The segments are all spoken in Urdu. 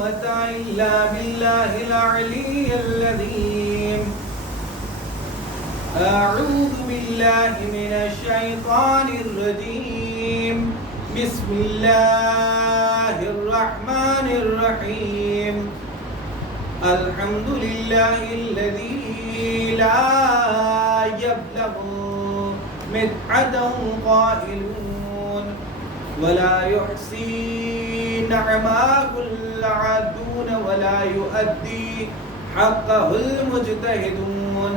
قوة إلا بالله العلي العظيم. أعوذ بالله من الشيطان الرجيم. بسم الله الرحمن الرحيم. الحمد لله الذي لا يبلغ مدحته قائلون ولا يحصي نعماه العادون ولا يؤدي حقه المجتهدون.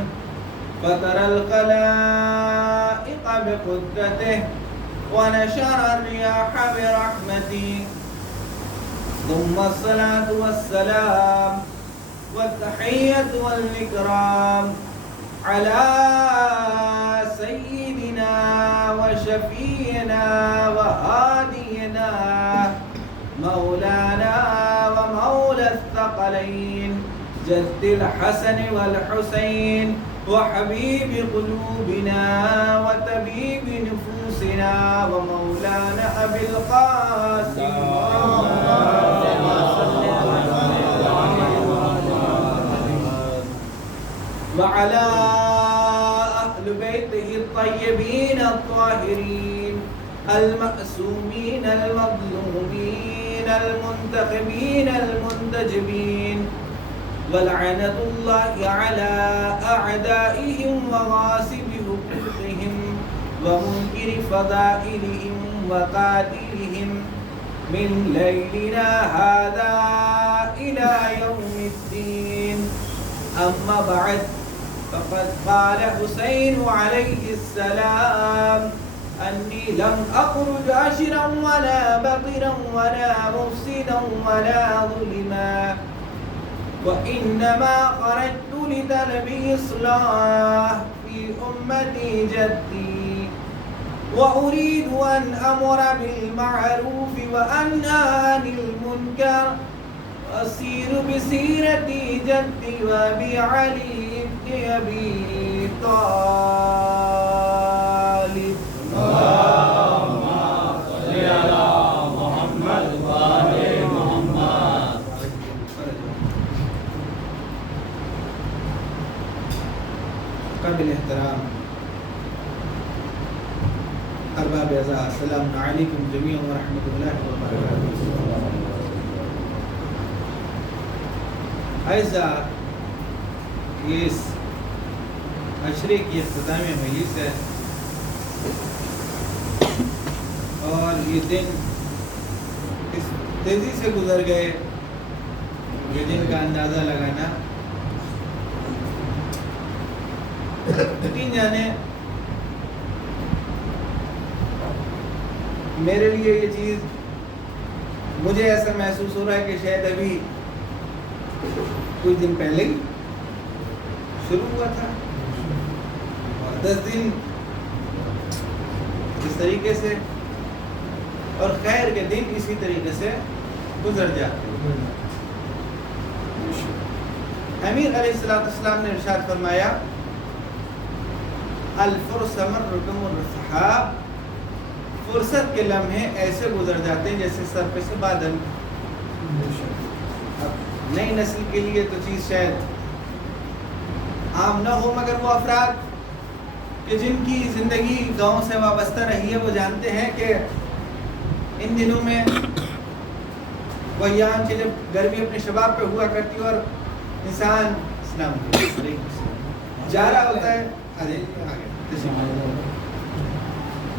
فترى الخلائق بقدرته ونشر الرياح برحمته. ثم الصلاة والسلام والتحية والإكرام على سيدنا وشفينا وهادينا مولانا ومولى الثقلين جد الحسن والحسين وحبيب قلوبنا وطبيب نفوسنا ومولانا أبي القاسم وعلى أهل بيته الطيبين الطاهرين المأسومين المظلومين المنتخبين المنتجبين. ولعنة الله على أعدائهم وغاصب حقوقهم ومنكر فضائلهم وقاتلهم من ليلنا هذا إلى يوم الدين. أما بعد فقد قال حسين عليه السلام أني لم أخرج عشرا ولا بطرا ولا مفسدا ولا ظلما وإنما خرجت لطلب إصلاح في أمتي جدي وأريد أن أمر بالمعروف وأنهى عن المنكر وأسير بسيرة جدي وأبي علي بن أبي طالب. اللهم صل على محمد وآل محمد. قابل احترام ارباب اعزاز، السلام علیکم جميعا ورحمۃ اللہ وبرکاتہ. اعزاز، یہ اس عشرے کی اختتامی مجلس ہے اور یہ دن اس تیزی سے گزر گئے یہ دن کا اندازہ لگانا یقین جانے. میرے لیے یہ چیز مجھے ایسا محسوس ہو رہا ہے کہ شاید ابھی کچھ دن پہلے ہی شروع ہوا تھا اور 10 دن اس طریقے سے اور خیر کے دن اسی طریقے سے گزر جاتے ہیں. امیر علیہ السلام نے ارشاد فرمایا الفرص مرکم الرسحاب. فرصت کے لمحے ایسے گزر جاتے ہیں جیسے سر پہ سے بادل. نئی نسل کے لیے تو چیز شاید عام نہ ہو مگر وہ افراد کہ جن کی زندگی گاؤں سے وابستہ رہی ہے وہ جانتے ہیں کہ ان دنوں میں وہ ایام کہ جب گرمی اپنے شباب پہ ہوا کرتی اور انسان جا رہا ہوتا ہے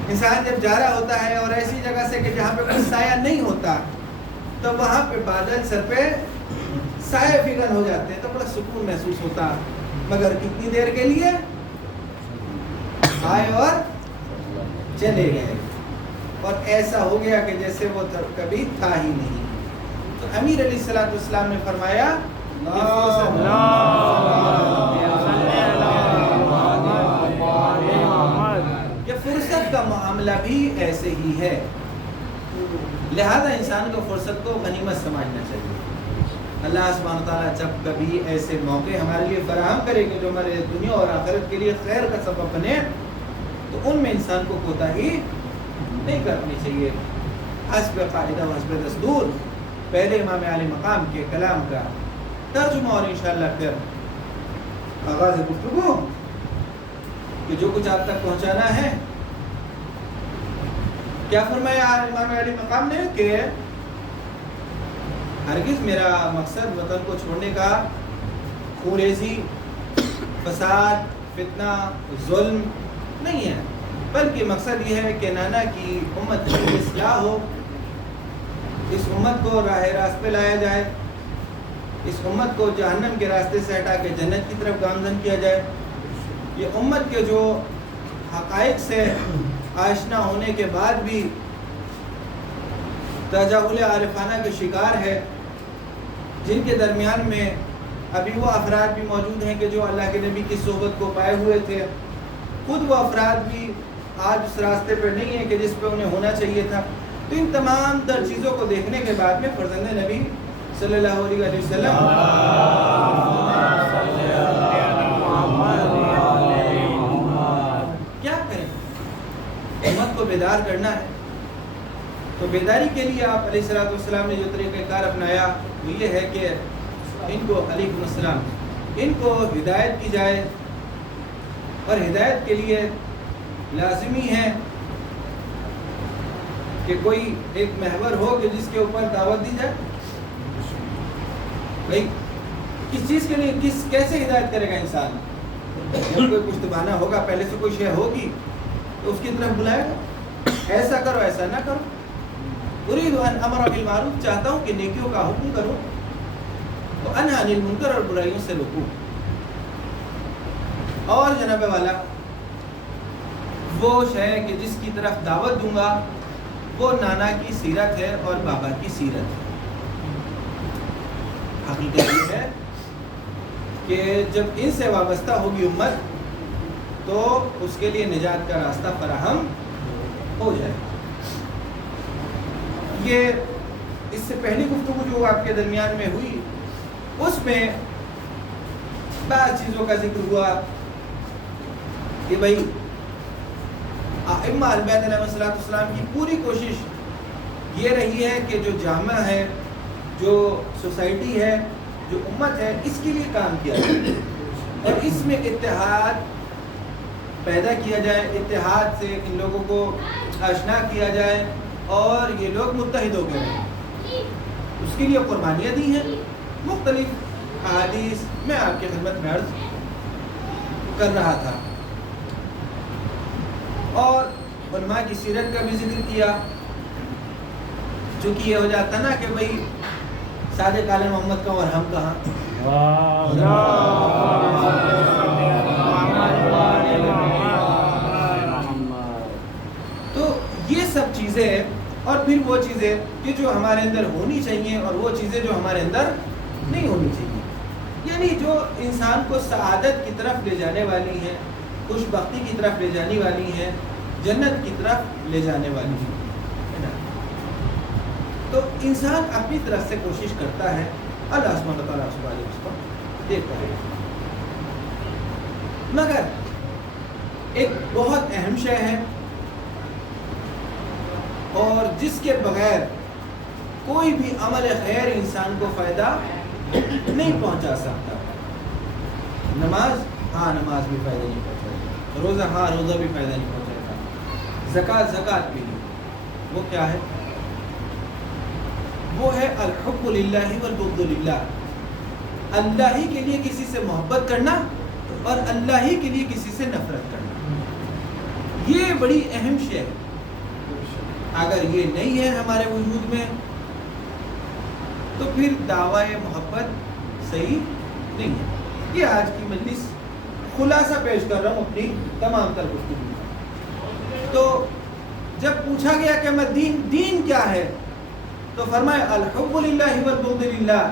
انسان جب جا رہا ہوتا ہے اور ایسی جگہ سے کہ جہاں پہ کوئی سایہ نہیں ہوتا تو وہاں پہ بادل سر پہ سایہ فگن ہو جاتے ہیں تو بڑا سکون محسوس ہوتا. مگر کتنی دیر کے لیے آئے اور چلے گئے اور ایسا ہو گیا کہ جیسے وہ کبھی تھا ہی نہیں. تو امیر علیہ السلام نے فرمایا یہ فرصت کا معاملہ بھی ایسے ہی ہے. لہذا انسان کو فرصت کو غنیمت سمجھنا چاہیے. اللہ سبحانہ وتعالیٰ جب کبھی ایسے موقع ہمارے لیے فراہم کرے کہ جو ہمارے دنیا اور آخرت کے لیے خیر کا سبب بنے تو ان میں انسان کو کوتاہی نہیں کرنی چاہیے. حسب قاعدہ و حسب دستور پہلے امام عالی مقام کے کلام کا ترجمہ اور انشاءاللہ پھر آغاز گفتگو کہ جو کچھ آپ تک پہنچانا ہے. کیا فرمایا امام عالی مقام نے کہ ہرگز میرا مقصد وطن کو چھوڑنے کا خوریزی، فساد، فتنہ، ظلم نہیں ہے، بلکہ مقصد یہ ہے کہ نانا کی امت کی اصلاح ہو، اس امت کو راہ راست پہ لایا جائے، اس امت کو جہنم کے راستے سے ہٹا کے جنت کی طرف گامزن کیا جائے. یہ امت کے جو حقائق سے آشنا ہونے کے بعد بھی تجاہل عارفانہ کے شکار ہے، جن کے درمیان میں ابھی وہ افراد بھی موجود ہیں کہ جو اللہ کے نبی کی صحبت کو پائے ہوئے تھے، خود وہ افراد بھی آج اس راستے پر نہیں ہے کہ جس پہ انہیں ہونا چاہیے تھا. تو ان تمام تر چیزوں کو دیکھنے کے بعد میں فرزند نبی صلی اللہ علیہ وسلم کیا کریں؟ امت کو بیدار کرنا ہے. تو بیداری کے لیے آپ علیہ الصلوۃ والسلام نے جو طریقہ کار اپنایا وہ یہ ہے کہ ان کو علیکم السلام ان کو ہدایت کی جائے، اور ہدایت کے لیے لازمی ہے کہ کوئی ایک محور ہو کہ جس کے اوپر دعوت دی جائے. بھائی کس چیز کے لیے کیسے ہدایت کرے گا انسان؟ جب کوئی پشتبانہ ہوگا، پہلے سے کوئی شے ہوگی تو اس کی طرف بلائے گا، ایسا کرو ایسا نہ کرو. اريد ان امر بالمعروف، چاہتا ہوں کہ نیکیوں کا حکم کرو، تو انہی عن المنکر، اور برائیوں سے روکو. اور جناب والا وہ شے کہ جس کی طرف دعوت دوں گا وہ نانا کی سیرت ہے اور بابا کی سیرت ہے. حقیقت یہ ہے کہ جب ان سے وابستہ ہوگی امت تو اس کے لیے نجات کا راستہ فراہم ہو جائے. یہ اس سے پہلی گفتگو جو آپ کے درمیان میں ہوئی اس میں بعض چیزوں کا ذکر ہوا کہ بھائی ائمہ اہل بیت علیہ السلام کی پوری کوشش یہ رہی ہے کہ جو جامعہ ہے، جو سوسائٹی ہے، جو امت ہے، اس کے لیے کام کیا جائے اور اس میں اتحاد پیدا کیا جائے، اتحاد سے ان لوگوں کو آشنا کیا جائے اور یہ لوگ متحد ہو گئے. اس کے لیے قربانیاں دی ہیں. مختلف احادیث میں آپ کی خدمت میں عرض کر رہا تھا، اور علماء کی سیرت کا بھی ذکر کیا. چونکہ یہ ہو جاتا نا کہ بھائی صادق آل محمد کا اور ہم کہاں. تو یہ سب چیزیں اور پھر وہ چیزیں کہ جو ہمارے اندر ہونی چاہیے اور وہ چیزیں جو ہمارے اندر نہیں ہونی چاہیے، یعنی جو انسان کو سعادت کی طرف لے جانے والی ہیں، خوش بختی کی طرف لے جانے والی ہیں، جنت کی طرف لے جانے والی ہیں. تو انسان اپنی طرف سے کوشش کرتا ہے، اللہ سبحانہ و تعالیٰ اس کو دیکھتا ہے. مگر ایک بہت اہم شے ہے اور جس کے بغیر کوئی بھی عمل خیر انسان کو فائدہ نہیں پہنچا سکتا. نماز، ہاں نماز بھی فائدہ نہیں پہنچائے گا، روزہ، ہاں روزہ بھی فائدہ نہیں پہنچائے گا، زکوٰۃ بھی نہیں. وہ کیا ہے؟ وہ ہے الحب للہ والبغض للہ. اللہ ہی کے لیے کسی سے محبت کرنا اور اللہ ہی کے لیے کسی سے نفرت کرنا. یہ بڑی اہم شے ہے. اگر یہ نہیں ہے ہمارے وجود میں تو پھر دعویٰ محبت صحیح نہیں ہے. یہ آج کی مجلس خلاصہ پیش کر رہا ہوں اپنی تمام تر گفتگو. تو جب پوچھا گیا کہ میں دین کیا ہے تو فرمایا الحب للہ والبغض للہ.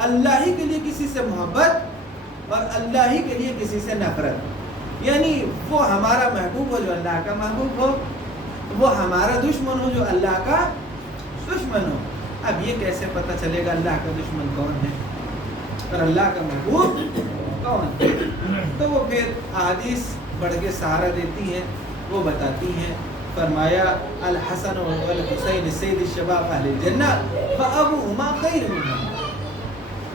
اللہ ہی کے لیے کسی سے محبت اور اللہ ہی کے لیے کسی سے نفرت. یعنی وہ ہمارا محبوب ہو جو اللہ کا محبوب ہو، وہ ہمارا دشمن ہو جو اللہ کا دشمن ہو. اب یہ کیسے پتہ چلے گا اللہ کا دشمن کون ہے اور اللہ کا محبوب کون ہے؟ تو وہ پھر احادیث بڑھ کے سہارا دیتی ہیں. وہ بتاتی ہیں فرمایا الحسن والحسین سید الشباب اہل الجنہ فابوہما خیر منہما،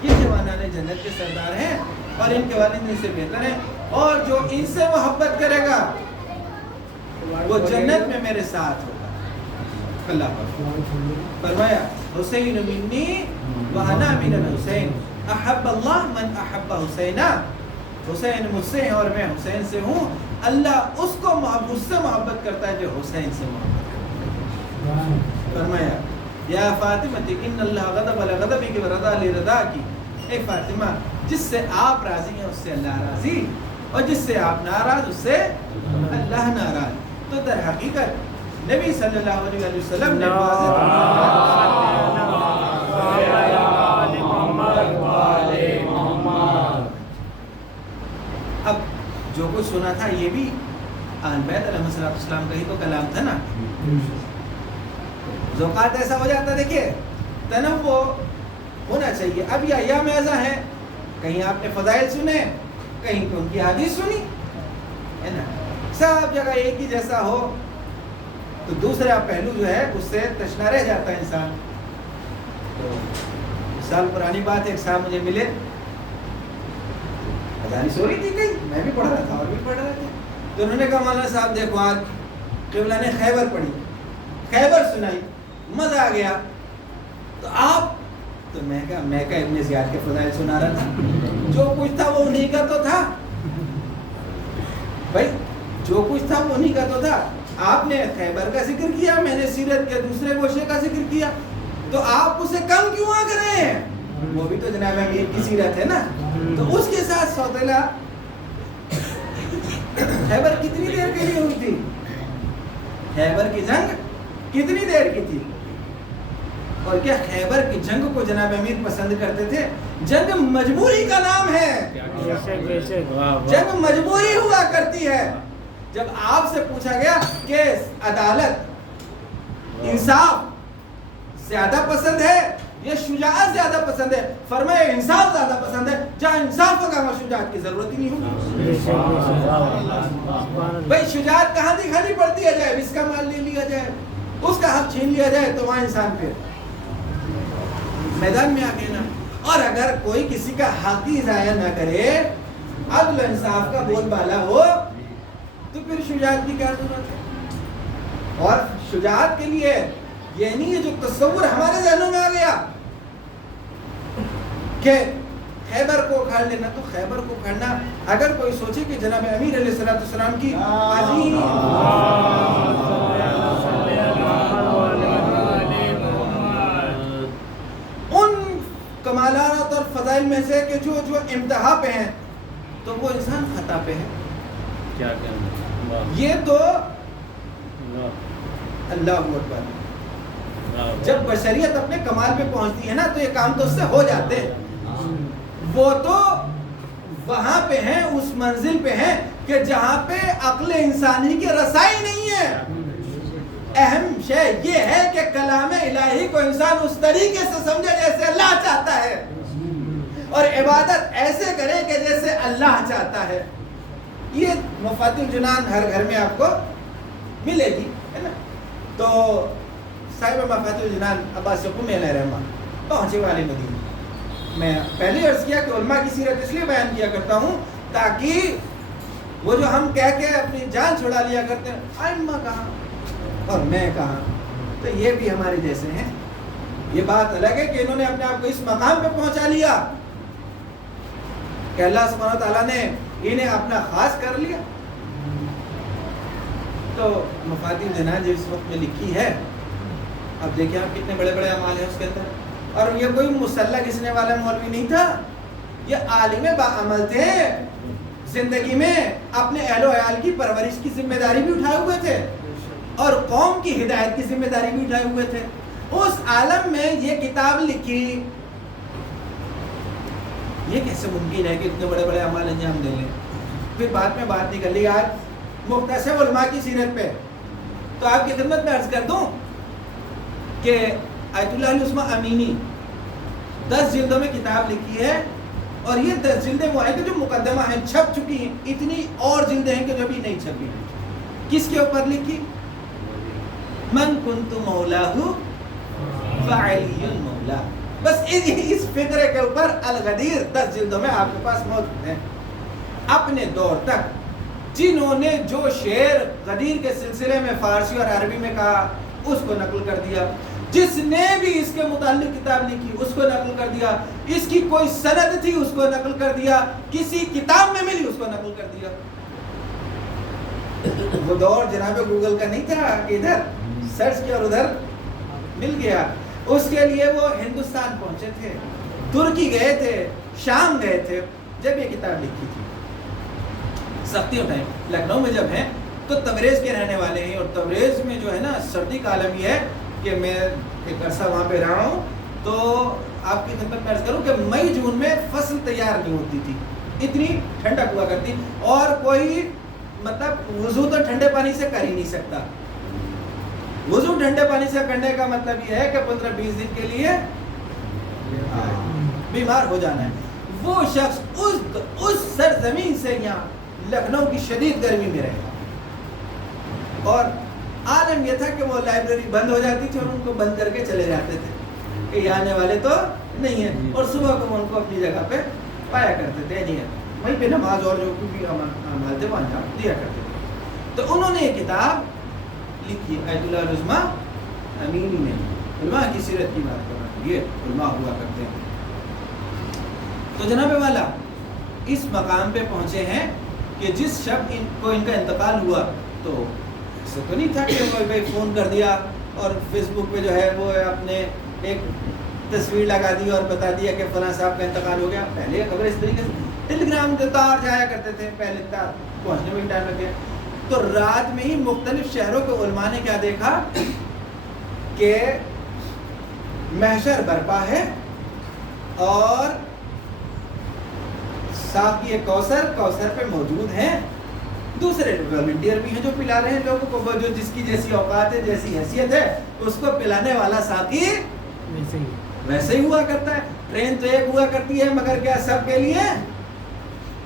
یہ جوانان جنت کے سردار ہیں اور ان کے والد ان سے بہتر ہیں، اور جو ان سے محبت کرے گا وہ جنت میں میرے ساتھ ہوگا۔ اللہ فرمایا حسین منی وانا من الحسین احب اللہ من احب حسینا، حسین مجھ سے ہے اور میں حسین سے ہوں، اللہ اس کو مجھ سے محبت کرتا ہے جو حسین سے محبت کرتا ہے۔ فرمایا یا فاطمہ ان اللہ غضب لغضبک ورضا لرضاک، اے فاطمہ جس سے آپ راضی ہیں اس سے اللہ راضی، اور جس سے آپ ناراض اس سے اللہ ناراض۔ تو در حقیقت نبی صلی اللہ علیہ وسلم نے اب جو کچھ سنا تھا یہ بھی اہل بیت علیہ السلام کا ہی تو کلام تھا نا۔ ذوقات ایسا ہو جاتا، دیکھیے تنوع ہونا چاہیے۔ اب یہ ایام ایسا ہے، کہیں آپ نے فضائل سنے، کہیں کہ ان کی حدیث سنی ہے نا، سب جگہ ایک ہی جیسا ہو تو دوسرا پہلو جو ہے اس سے تشنا رہ جاتا ہے انسان۔ تو سال پرانی بات ہے، ایک صاحب مجھے ملے، حدیث ہو رہی تھی کہیں، میں بھی پڑھ رہا تھا اور بھی پڑھ رہے تھے، تو انہوں نے کہا مولانا صاحب دیکھو آج قبلہ نے خیبر پڑھی، خیبر سنائی، مزہ آ گیا، تو آپ، تو میں کہا ابن زیاد کے فضائل سنا رہا تھا، جو کچھ تھا وہ انہی کا تو تھا بھائی، جو کچھ تھا وہ انہی کا تو تھا۔ آپ نے خیبر کا ذکر کیا، میں نے سیرت کے دوسرے گوشے کا ذکر کیا، تو آپ اسے کم کیوں آ رہے ہیں؟ وہ بھی تو جناب امیر کی سیرت ہے نا۔ تو اس کے ساتھ سوتیلا خیبر کتنی دیر کے لیے ہوئی تھی؟ خیبر کی جنگ کتنی دیر کی تھی؟ اور کیا خیبر کی جنگ کو جناب امیر پسند کرتے تھے؟ جنگ مجبوری کا نام ہے، جنگ مجبوری ہوا کرتی ہے۔ جب آپ سے پوچھا گیا کہ عدالت انصاف زیادہ پسند ہے یا شجاعت زیادہ پسند ہے، فرمایا انصاف زیادہ پسند ہے، جہاں انصاف ہوگا وہاں شجاعت کی ضرورت ہی نہیں ہوگی۔ بھائی شجاعت کہاں دکھانی پڑتی ہے؟ جائے اس کا مال لے لیا جائے، اس کا حق چھین لیا جائے، تو وہاں انسان پھر میدان میں آ گیا نا۔ اور اگر کوئی کسی کا حق ہی ضائع نہ کرے، عدل انصاف کا بول بالا ہو، تو پھر شجاعت کی کیا ضرورت ہے؟ اور شجاعت کے لیے یہ نہیں ہے جو تصور ہمارے ذہنوں میں آ گیا کہ خیبر کو اکھاڑ لینا، تو خیبر کو اکھاڑنا، اگر کوئی سوچے کہ جناب امیر علیہ السلام کی عظیم ان کمالات اور فضائل میں سے کہ جو امتحا پہ ہیں، تو وہ انسان خطا پہ ہے۔ کیا یہ تو اللہ اکبر، جب بشریت اپنے کمال پہ پہنچتی ہے نا تو یہ کام تو اس سے ہو جاتے ہیں۔ وہ تو وہاں پہ ہیں، اس منزل پہ ہیں کہ جہاں پہ عقل انسانی کی رسائی نہیں ہے۔ اہم شے یہ ہے کہ کلام الہی کو انسان اس طریقے سے سمجھے جیسے اللہ چاہتا ہے، اور عبادت ایسے کرے کہ جیسے اللہ چاہتا ہے۔ یہ مفاتیح الجنان ہر گھر میں آپ کو ملے گی، ہے نا۔ تو صاحب مفاتیح الجنان عباس قمی علیہ رحمہ پہنچے والے مدینہ۔ میں پہلے عرض کیا کہ علماء کی سیرت اس لیے بیان کیا کرتا ہوں تاکہ وہ جو ہم کہہ کے اپنی جان چھڑا لیا کرتے ہیں ائمہ کہاں اور میں کہاں، تو یہ بھی ہمارے جیسے ہیں۔ یہ بات الگ ہے کہ انہوں نے اپنے آپ کو اس مقام پہ پہنچا لیا کہ اللہ سبحانہ و تعالیٰ نے انہیں اپنا خاص کر لیا۔ تو مفاتیح الجنان جو اس وقت میں لکھی ہے، اب دیکھیں آپ کتنے بڑے بڑے اعمال ہیں اس کے اندر، اور یہ کوئی مسلح گھسنے والا مولوی نہیں تھا، یہ عالم باعمل تھے، زندگی میں اپنے اہل و عیال کی پرورش کی ذمہ داری بھی اٹھائے ہوئے تھے اور قوم کی ہدایت کی ذمہ داری بھی اٹھائے ہوئے تھے۔ اس عالم میں یہ کتاب لکھی، یہ کیسے ممکن ہے کہ اتنے بڑے بڑے اعمال انجام دے لیں؟ پھر بعد میں بات نکلی آج مختصر علماء کی سیرت پہ، تو آپ کی خدمت میں عرض کر دوں کہ آیت اللہ علیہ عثمان امینی 10 جلدوں میں کتاب لکھی ہے، اور یہ 10 جلدیں وہ ہیں کہ جو مقدمہ ہیں چھپ چکی ہیں، اتنی اور جلدیں ہیں کہ جو ابھی نہیں چھپی ہیں۔ کس کے اوپر لکھی؟ من کنت مولاہ فعلی مولا. بس اس فقرے کے اوپر الغدیر 10 جلدوں میں آپ کے پاس موجود ہیں. اپنے دور تک جنہوں نے جو شعر غدیر کے سلسلے میں فارسی اور عربی میں کہا اس کو نقل کر دیا, جس نے بھی اس کے متعلق کتاب لکھی اس کو نقل کر دیا, اس کی کوئی سند تھی اس کو نقل کر دیا, کسی کتاب میں ملی اس کو نقل کر دیا. وہ دور جناب گوگل کا نہیں تھا کہ ادھر سرچ کیا اور ادھر مل گیا. اس کے لیے وہ ہندوستان پہنچے تھے, ترکی گئے تھے, شام گئے تھے جب یہ کتاب لکھی تھی. سختیوں ٹائم لکھنؤ میں جب ہیں تو تبریز کے رہنے والے ہیں, اور تبریز میں جو ہے نا سردی کا عالم یہ ہے کہ میں ایک عرصہ وہاں پہ رہا ہوں, تو آپ کی خدمت میں عرض کروں کہ مئی جون میں فصل تیار نہیں ہوتی تھی, اتنی ٹھنڈک ہوا کرتی, اور کوئی مطلب وضو تو ٹھنڈے پانی سے کر ہی نہیں سکتا. وضو ٹھنڈے پانی سے کرنے کا مطلب یہ ہے کہ 15-20 دن کے لیے بیمار ہو جانا ہے. وہ شخص اس سرزمین سے یہاں لکھنؤ کی شدید گرمی میں رہے, اور عالم یہ تھا کہ وہ لائبریری بند ہو جاتی تھی اور ان کو بند کر کے چلے جاتے تھے کہ یہ آنے والے تو نہیں ہیں, اور صبح کو ان کو اپنی جگہ پہ پایا کرتے تھے, نہیں ہے وہیں پہ نماز اور جو بھی عمل تھے وہ انجام دیا کرتے تھے. تو انہوں نے یہ کتاب لکھی آیت اللہ العظمیٰ امینی نے, علماء کی سیرت کی بات کر رہا ہوں, یہ علماء ہوا کرتے ہیں. تو جناب والا اس مقام پہ پہنچے ہیں کہ جس شب کو ان کا انتقال ہوا تو ایسا تو نہیں تھا کہ کوئی فون کر دیا اور فیس بک پہ جو ہے وہ اپنے ایک تصویر لگا دی اور بتا دیا کہ فلاں صاحب کا انتقال ہو گیا. پہلے خبر اس طریقے سے ٹیلی گرام کے تار جایا کرتے تھے, پہلے تار پہنچنے میں ٹائم لگ گیا. تو رات میں ہی مختلف شہروں کے علماء نے کیا دیکھا کہ محشر برپا ہے اور ساقی کوثر پہ موجود ہیں, دوسرے والنٹیئر بھی ہیں جو پلا رہے ہیں لوگوں کو, جو جس کی جیسی اوقات ہے جیسی حیثیت ہے اس کو پلانے والا ساقی ویسے ہی ہوا کرتا ہے. ٹرین تو ایک ہوا کرتی ہے مگر کیا سب کے لیے,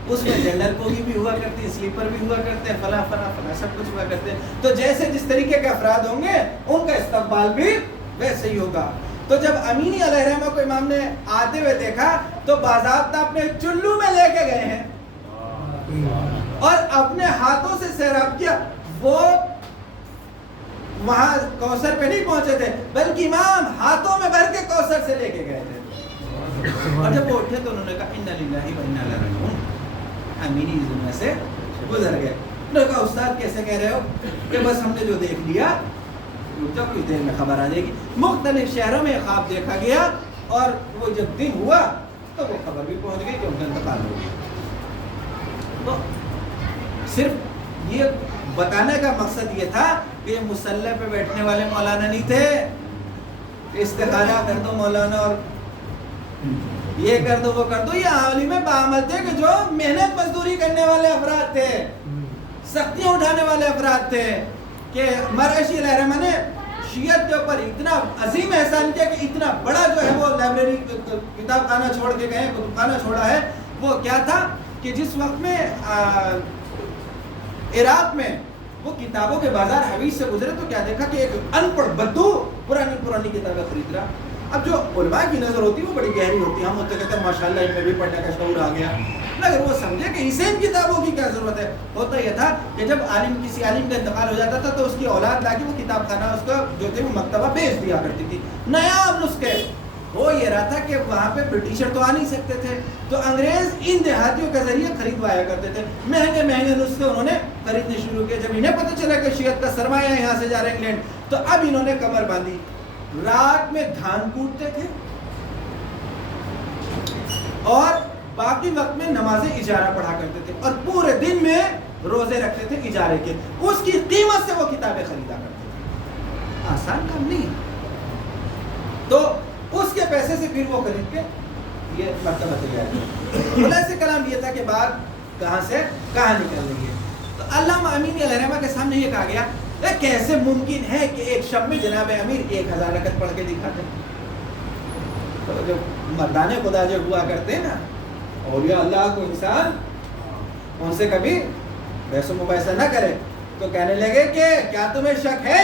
اس میں جنرل کوئی بھی ہوا کرتی ہے, سلیپر بھی ہوا کرتے ہیں, فلاں سب کچھ ہوا کرتے ہیں. تو جیسے جس طریقے کے افراد ہوں گے ان کا استقبال بھی ویسے ہی ہوگا. تو جب امینی علیہ الرحمہ کو امام نے آتے ہوئے دیکھا تو باضابطہ اپنے چلو میں لے کے گئے ہیں اور اپنے ہاتھوں سے سیراب کیا. وہ وہاں کوثر پہ نہیں پہنچے تھے بلکہ امام ہاتھوں میں بھر کے کوثر سے لے کے گئے تھے. اور جب وہ اٹھے تو انہوں نے کہا انا للہ و انا الیہ راجعون, امینی اس دنیا سے گزر گئے. انہوں نے کہا استاد کیسے کہہ رہے ہو کہ بس ہم نے جو دیکھ لیا تو کچھ دیر میں خبر آ جائے گی. مختلف شہروں میں خواب دیکھا گیا اور وہ جب دن ہوا تو وہ خبر بھی پہنچ گئی کہ ان کا انتقال ہو گیا. تو صرف یہ بتانے کا مقصد یہ تھا کہ یہ مصلی پہ بیٹھنے والے مولانا نہیں تھے, استخارہ کر دو مولانا اور یہ کر دو وہ کر دو. یہ عالم بعمل تھے کہ جو محنت مزدوری کرنے والے افراد تھے, سختیاں اٹھانے والے افراد تھے. کہ مرعشی علیہ الرحمہ نے شیعت کے اوپر اتنا عظیم احسان کیا کہ اتنا بڑا جو ہے وہ لائبریری کتاب خانہ چھوڑ کے گئے, کتب خانہ چھوڑا ہے. وہ کیا تھا کہ جس وقت میں عراق میں وہ کتابوں کے بازار حویج سے گزرے تو کیا دیکھا کہ ایک ان پڑھ بدو پرانی کتابیں خرید رہا. اب جو علماء کی نظر ہوتی ہے وہ بڑی گہری ہوتی ہے, ہم ہوتے کہتے ہیں ماشاءاللہ ان میں بھی پڑھنے کا شعور آ گیا, مگر وہ سمجھے کہ اسے ان کتابوں کی کیا ضرورت ہے. ہوتا یہ تھا کہ جب کسی عالم کا انتقال ہو جاتا تھا تو اس کی اولاد لا کے وہ کتاب خانہ اس کا جو تھے وہ مکتبہ بیچ دیا کرتی تھی. نیا نسخے ہو یہ رہا تھا کہ وہاں پہ برٹشر تو آ نہیں سکتے تھے تو انگریز ان دیہاتیوں کے ذریعے خریدوایا کرتے تھے. مہنگے نسخے انہوں نے خریدنے شروع کیے. جب انہیں پتہ چلا کہ شیعت کا سرمایہ یہاں سے جا رہا ہے انگلینڈ تو اب انہوں نے کمر باندھی. رات میں دھان کوٹتے تھے اور باقی وقت میں نماز اجارہ پڑھا کرتے تھے اور پورے دن میں روزے رکھتے تھے اجارے کے. اس کی قیمت سے وہ کتابیں خریدا کرتے تھے. آسان کام نہیں. تو اس کے پیسے سے پھر وہ خرید کے یہ مرتبہ تیار کیا. خلاصہ کلام یہ تھا کہ بات کہاں سے کہاں نکل رہی ہے. تو علامہ امینی علیہ الرحمہ کے سامنے یہ کہا گیا کیسے ممکن ہے کہ ایک شب میں جناب امیر 1000 رکعت پڑھ کے دکھاتے. تو جو مردان خدا جو ہوا کرتے ہیں نا اولیاء اللہ کو انسان ان سے کبھی بحث و مباحثہ نہ کرے تو کہنے لگے کہ کیا تمہیں شک ہے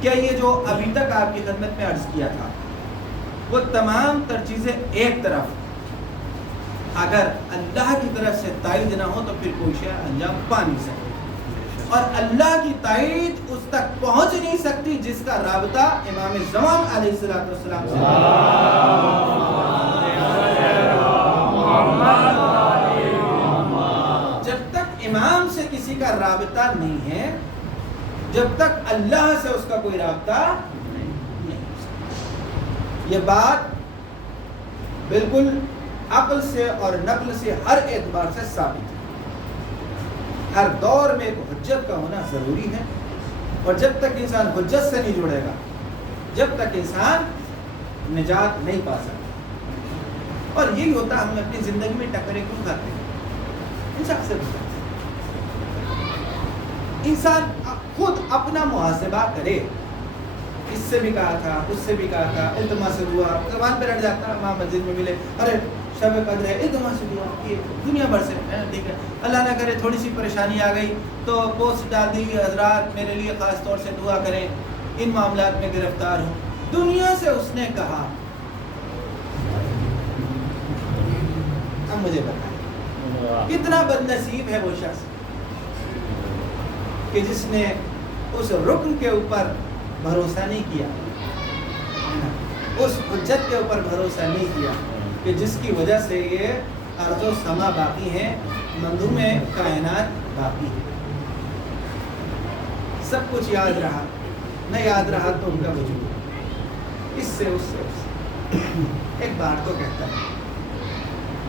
کیا یہ جو ابھی تک آپ کی خدمت میں عرض کیا تھا وہ تمام تر چیزیں ایک طرف، اگر اللہ کی طرف سے تائید نہ ہو تو پھر کوئی شے انجام پا نہیں سکتی، اور اللہ کی تائید اس تک پہنچ نہیں سکتی جس کا رابطہ امام زمان علیہ السلام سے۔ جب تک امام سے کسی کا رابطہ نہیں ہے، جب تک اللہ سے اس کا کوئی رابطہ نہیں ہو سکتا۔ یہ بات بالکل عقل سے اور نقل سے ہر اعتبار سے ثابت ہے۔ ہر دور میں ایک حجت کا ہونا ضروری ہے، اور جب تک انسان حجت سے نہیں جڑے گا، جب تک انسان نجات نہیں پا سکتا۔ اور یہی ہوتا، ہم اپنی زندگی میں ٹکریں کیوں کھاتے ہیں؟ انسان سے بتاتے ہیں، انسان خود اپنا محاسبہ کرے۔ اس سے بھی کہا تھا، اس سے بھی کہا تھا، التماس سے دعا، زبان پہ رٹ جاتا، وہاں مسجد میں ملے، ارے شب قدر ہے، التماس سے دعا، یہ دنیا بھر سے ٹھیک ہے، اللہ نہ کرے تھوڑی سی پریشانی آ گئی تو پوسٹ ڈال دی، حضرات میرے لیے خاص طور سے دعا کریں، ان معاملات میں گرفتار ہوں۔ دنیا سے اس نے کہا۔ اب مجھے بتائیں کتنا بد نصیب ہے وہ شخص کہ جس نے اس رکن کے اوپر بھروسہ نہیں کیا، اس حجت کے اوپر بھروسہ نہیں کیا کہ جس کی وجہ سے یہ ارض و سما باقی ہے، منظوم کائنات باقی ہے۔ سب کچھ یاد رہا، نہ یاد رہا تو ان کا وجود، اس سے اس سے ایک بات تو کہتا ہے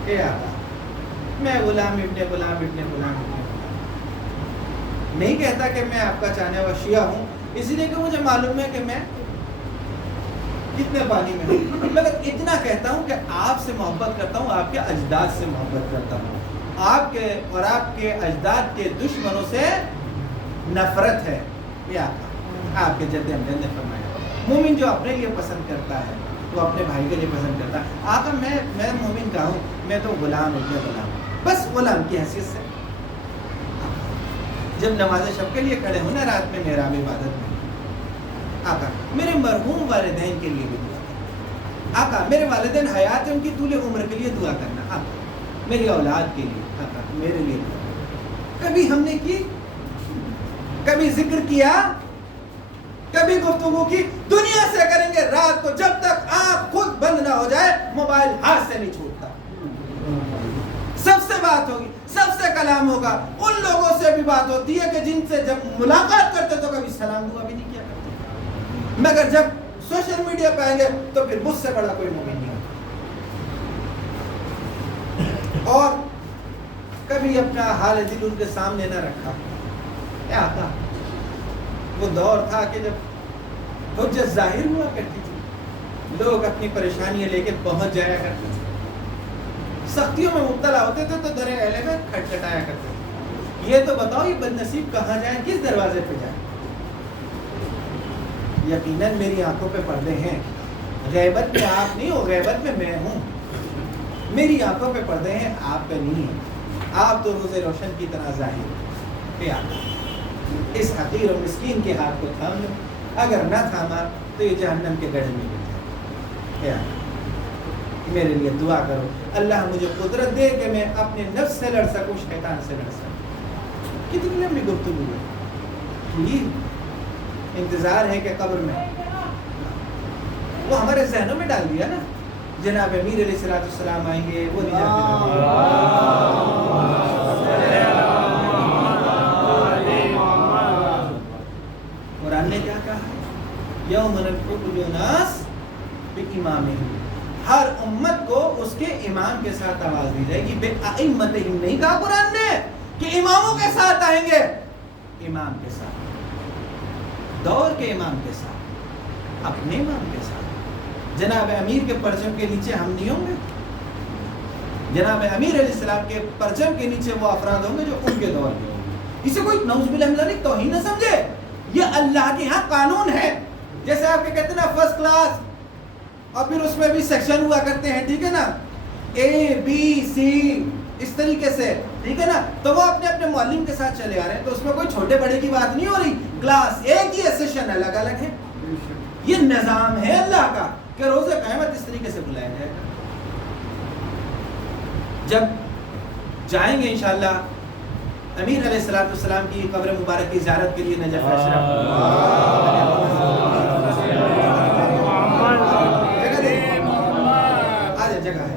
کہ آقا میں غلام ابن غلام ابن غلام ابن غلام، نہیں کہتا کہ میں آپ کا چاہنے والا شیعہ ہوں، اس لیے کہ مجھے معلوم ہے کہ میں کتنے پانی میں ہوں، مگر اتنا کہتا ہوں کہ آپ سے محبت کرتا ہوں، آپ کے اجداد سے محبت کرتا ہوں، آپ کے اور آپ کے اجداد کے دشمنوں سے نفرت ہے۔ یہ آپ کے جد امجد نے فرمایا، مومن جو اپنے لیے پسند کرتا ہے وہ اپنے بھائی کے لیے پسند کرتا ہے۔ آقا میں مومن کا ہوں، میں تو غلام ابن غلام، بس غلام کی حیثیت سے جب نماز شب کے لیے کھڑے ہونا رات میں محراب عبادت میں، آقا میرے مرحوم والدین کے لیے بھی دعا کرنا، آقا میرے والدین حیات ہیں ان کی طول عمر کے لیے دعا کرنا، آقا میری اولاد کے لیے، آقا میرے لیے دعا کرنا۔ کبھی ہم نے کی، کبھی ذکر کیا، کبھی گفتگو کی؟ دنیا سے کریں گے رات کو، جب تک آنکھ خود بند نہ ہو جائے موبائل ہاتھ سے نہیں چھوٹتا، سب سے بات ہوگی، سب سے کلام ہوگا، ان لوگوں سے بھی بات ہوتی ہے کہ جن سے جب ملاقات کرتے تو کبھی سلام دعا بھی نہیں کیا کرتے، مگر جب سوشل میڈیا پہ آئیں گے تو پھر مجھ سے بڑا کوئی مومن نہیں ہوتا۔ اور کبھی اپنا حال دل ان کے سامنے نہ رکھا۔ کیا تھا وہ دور تھا کہ جب حجت ظاہر ہوا کرتی تھی، لوگ اپنی پریشانیاں لے کے پہنچ جایا کرتے تھے، سختیوں میں مبتلا ہوتے تھے تو درِ اہل میں کھٹکھٹایا کرتے تھے، یہ تو بتاؤ یہ بد نصیب کہاں جائیں، کس دروازے پہ جائیں؟ یقیناً میری آنکھوں پہ پردے ہیں، غیبت میں آپ نہیں ہو، غیبت میں میں ہوں، میری آنکھوں پہ پردے ہیں، آپ پہ نہیں ہیں، آپ تو روز روشن کی طرح ظاہر پہ آتا۔ اس حقیر و مسکین کے ہاتھ کو تھام لو، اگر نہ تھاما تو یہ جہنم کے گڑھے میں گر جائے۔ میرے لیے دعا کرو، اللہ مجھے قدرت دے کہ میں اپنے نفس سے لڑ سکوں، شیطان سے لڑ سکوں۔ کتنی لمبی گفتگو ہے، یہ انتظار ہے کہ قبر میں وہ ہمارے ذہنوں میں ڈال دیا نا، جناب امیر علیہ السلام آئیں گے، وہ نہیں جاتے۔ قرآن نے کیا کہا ہے؟ یوم ندعو کل اناس بامامہم، ہر امت کو اس کے امام کے ساتھ آواز دی جائے گی، بے ائمتہم نہیں کہا قرآن نے کہ اماموں کے ساتھ آئیں گے، امام کے ساتھ، دور کے امام کے ساتھ، اپنے امام کے ساتھ۔ جناب امیر کے پرچم کے نیچے ہم نہیں ہوں گے، جناب امیر علیہ السلام کے پرچم کے نیچے وہ افراد ہوں گے جو ان کے دور کے ہوں گے۔ اسے کوئی نعوذ باللہ من ذلک توہین نہ سمجھے، یہ اللہ کے ہاں قانون ہے۔ جیسے آپ کے کہتے ہیں نا فرسٹ کلاس، اور پھر اس میں بھی سیکشن ہوا کرتے ہیں، ٹھیک ہے نا، اے بی سی اس طریقے سے، ٹھیک ہے نا. تو وہ اپنے اپنے معلم کے ساتھ چلے آ رہے ہیں. تو اس میں کوئی چھوٹے بڑے کی بات نہیں ہو رہی، کلاس ایک ہی ہے، سیشن الگ الگ ہے. یہ نظام ہے اللہ کا کہ روز قیامت اس طریقے سے بلایا جائے گا. جب جائیں گے انشاءاللہ امیر علیہ السلام کی قبر مبارک کی زیارت کے لیے نجف اشرف، جگہ ہے.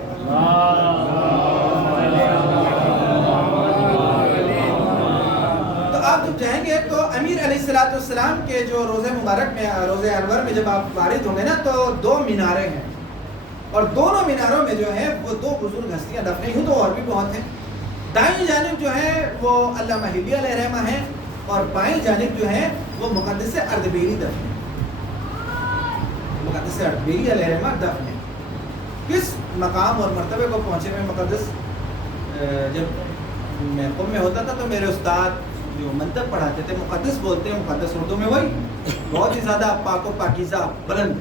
تو آپ جب جائیں گے تو امیر علیہ السلام کے جو روزے مبارک میں، روزے انور میں جب آپ وارد ہوں گے نا، تو 2 میناریں ہیں، اور دونوں میناروں میں جو ہے وہ 2 بزرگ ہستیاں دفنے ہوں، تو اور بھی بہت ہیں. دائیں جانب جو ہے وہ علامہ حلی علیہ رحمہ ہیں، اور بائیں جانب جو ہے وہ مقدس اردبیلی دفن ہے. مقدس اردبیلی علیہ رحمہ دفن ہے. کس مقام اور مرتبے کو پہنچے ہوئے مقدس؟ جب میں قم میں ہوتا تھا تو میرے استاد جو منطق پڑھاتے تھے، مقدس بولتے ہیں، مقدس اردو میں وہی بہت ہی زیادہ پاک و پاکیزہ، بلند،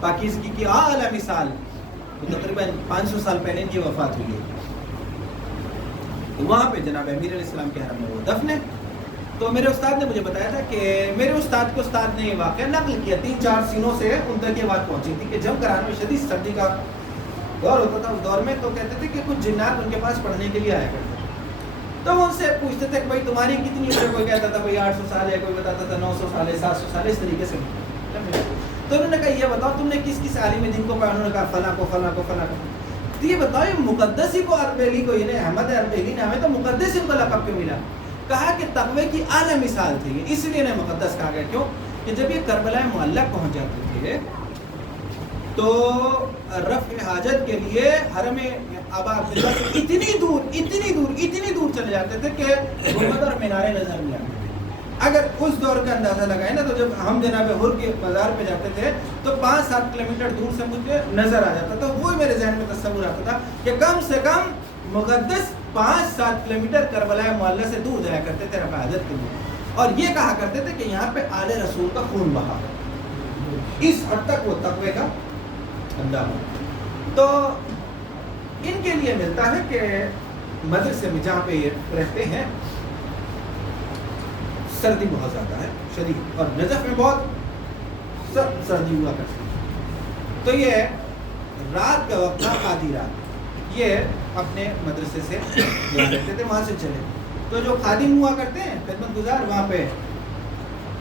پاکیزگی کی اعلیٰ مثال. تقریباً 500 سال پہلے ان کی وفات ہوئی ہے. تو وہاں پہ جناب امیر علیہ السلام کے حرم میں وہ دفن ہے. تو میرے استاد نے مجھے بتایا تھا کہ میرے استاد کو استاد نے واقعہ نقل کیا، 3-4 سینوں سے ان تک یہ بات پہنچی تھی کہ جب قرآن میں شدید سردی کا دور ہوتا تھا، اس دور میں تو کہتے تھے کہ کچھ جنات ان کے پاس پڑھنے کے لیے آیا کرتے تھے. تو وہ ان سے پوچھتے تھے کہ بھائی تمہاری کتنی عمر ہے؟ کوئی کہتا تھا بھائی 800 سال ہے، کوئی بتاتا تھا 900 سال ہے، 700 سال ہے، اس طریقے سے. تو انہوں نے کہا یہ بتاؤ تم نے کس کس عالم دین کو پڑھا؟ انہوں نے کہا فلاں کو فلاں کو فلاں کو. تو یہ بتاؤ یہ مقدس ہی کو اربیلی کو، یعنی احمد اربیلی نام ہے، تو مقدس ان کو لقب کیوں ملا؟ کہا کہ تقوی کی اعلیٰ مثال تھی یہ، اس لیے انہیں مقدس کہا گیا. کیوں کہ جب یہ کربلا معلّہ پہنچ جاتے تھے تو رفع حاجت کے لیے حرم ابا عبداللہ سے اتنی دور چلے جاتے تھے کہ گنبد اور میناریں نظر نہیں آتے. اگر اس دور کا اندازہ لگائے نا، تو جب ہم جناب حر کے مزار پہ جاتے تھے تو 5-7 کلومیٹر دور سے مجھے نظر آ جاتا تھا. وہی میرے ذہن میں تصور آتا تھا کہ کم سے کم مقدس 5-7 کلومیٹر کربلا معلّہ سے دور جایا کرتے تھے رفع حاجت کے لیے، اور یہ کہا کرتے تھے کہ یہاں پہ آل رسول کا خون بہا. اس حد تک وہ تقوی کا انداز. تو ان کے لیے ملتا ہے کہ مدرسے میں جہاں پہ یہ رہتے ہیں سردی بہت زیادہ ہے، شدید، اور نجف میں بہت سردی ہوا کرتی ہے. تو یہ رات کا وقت تھا، آدھی رات. یہ اپنے مدرسے سے جہاں رہتے تھے وہاں سے چلے. تو جو خادم ہوا کرتے ہیں، خدمت گزار، وہاں پہ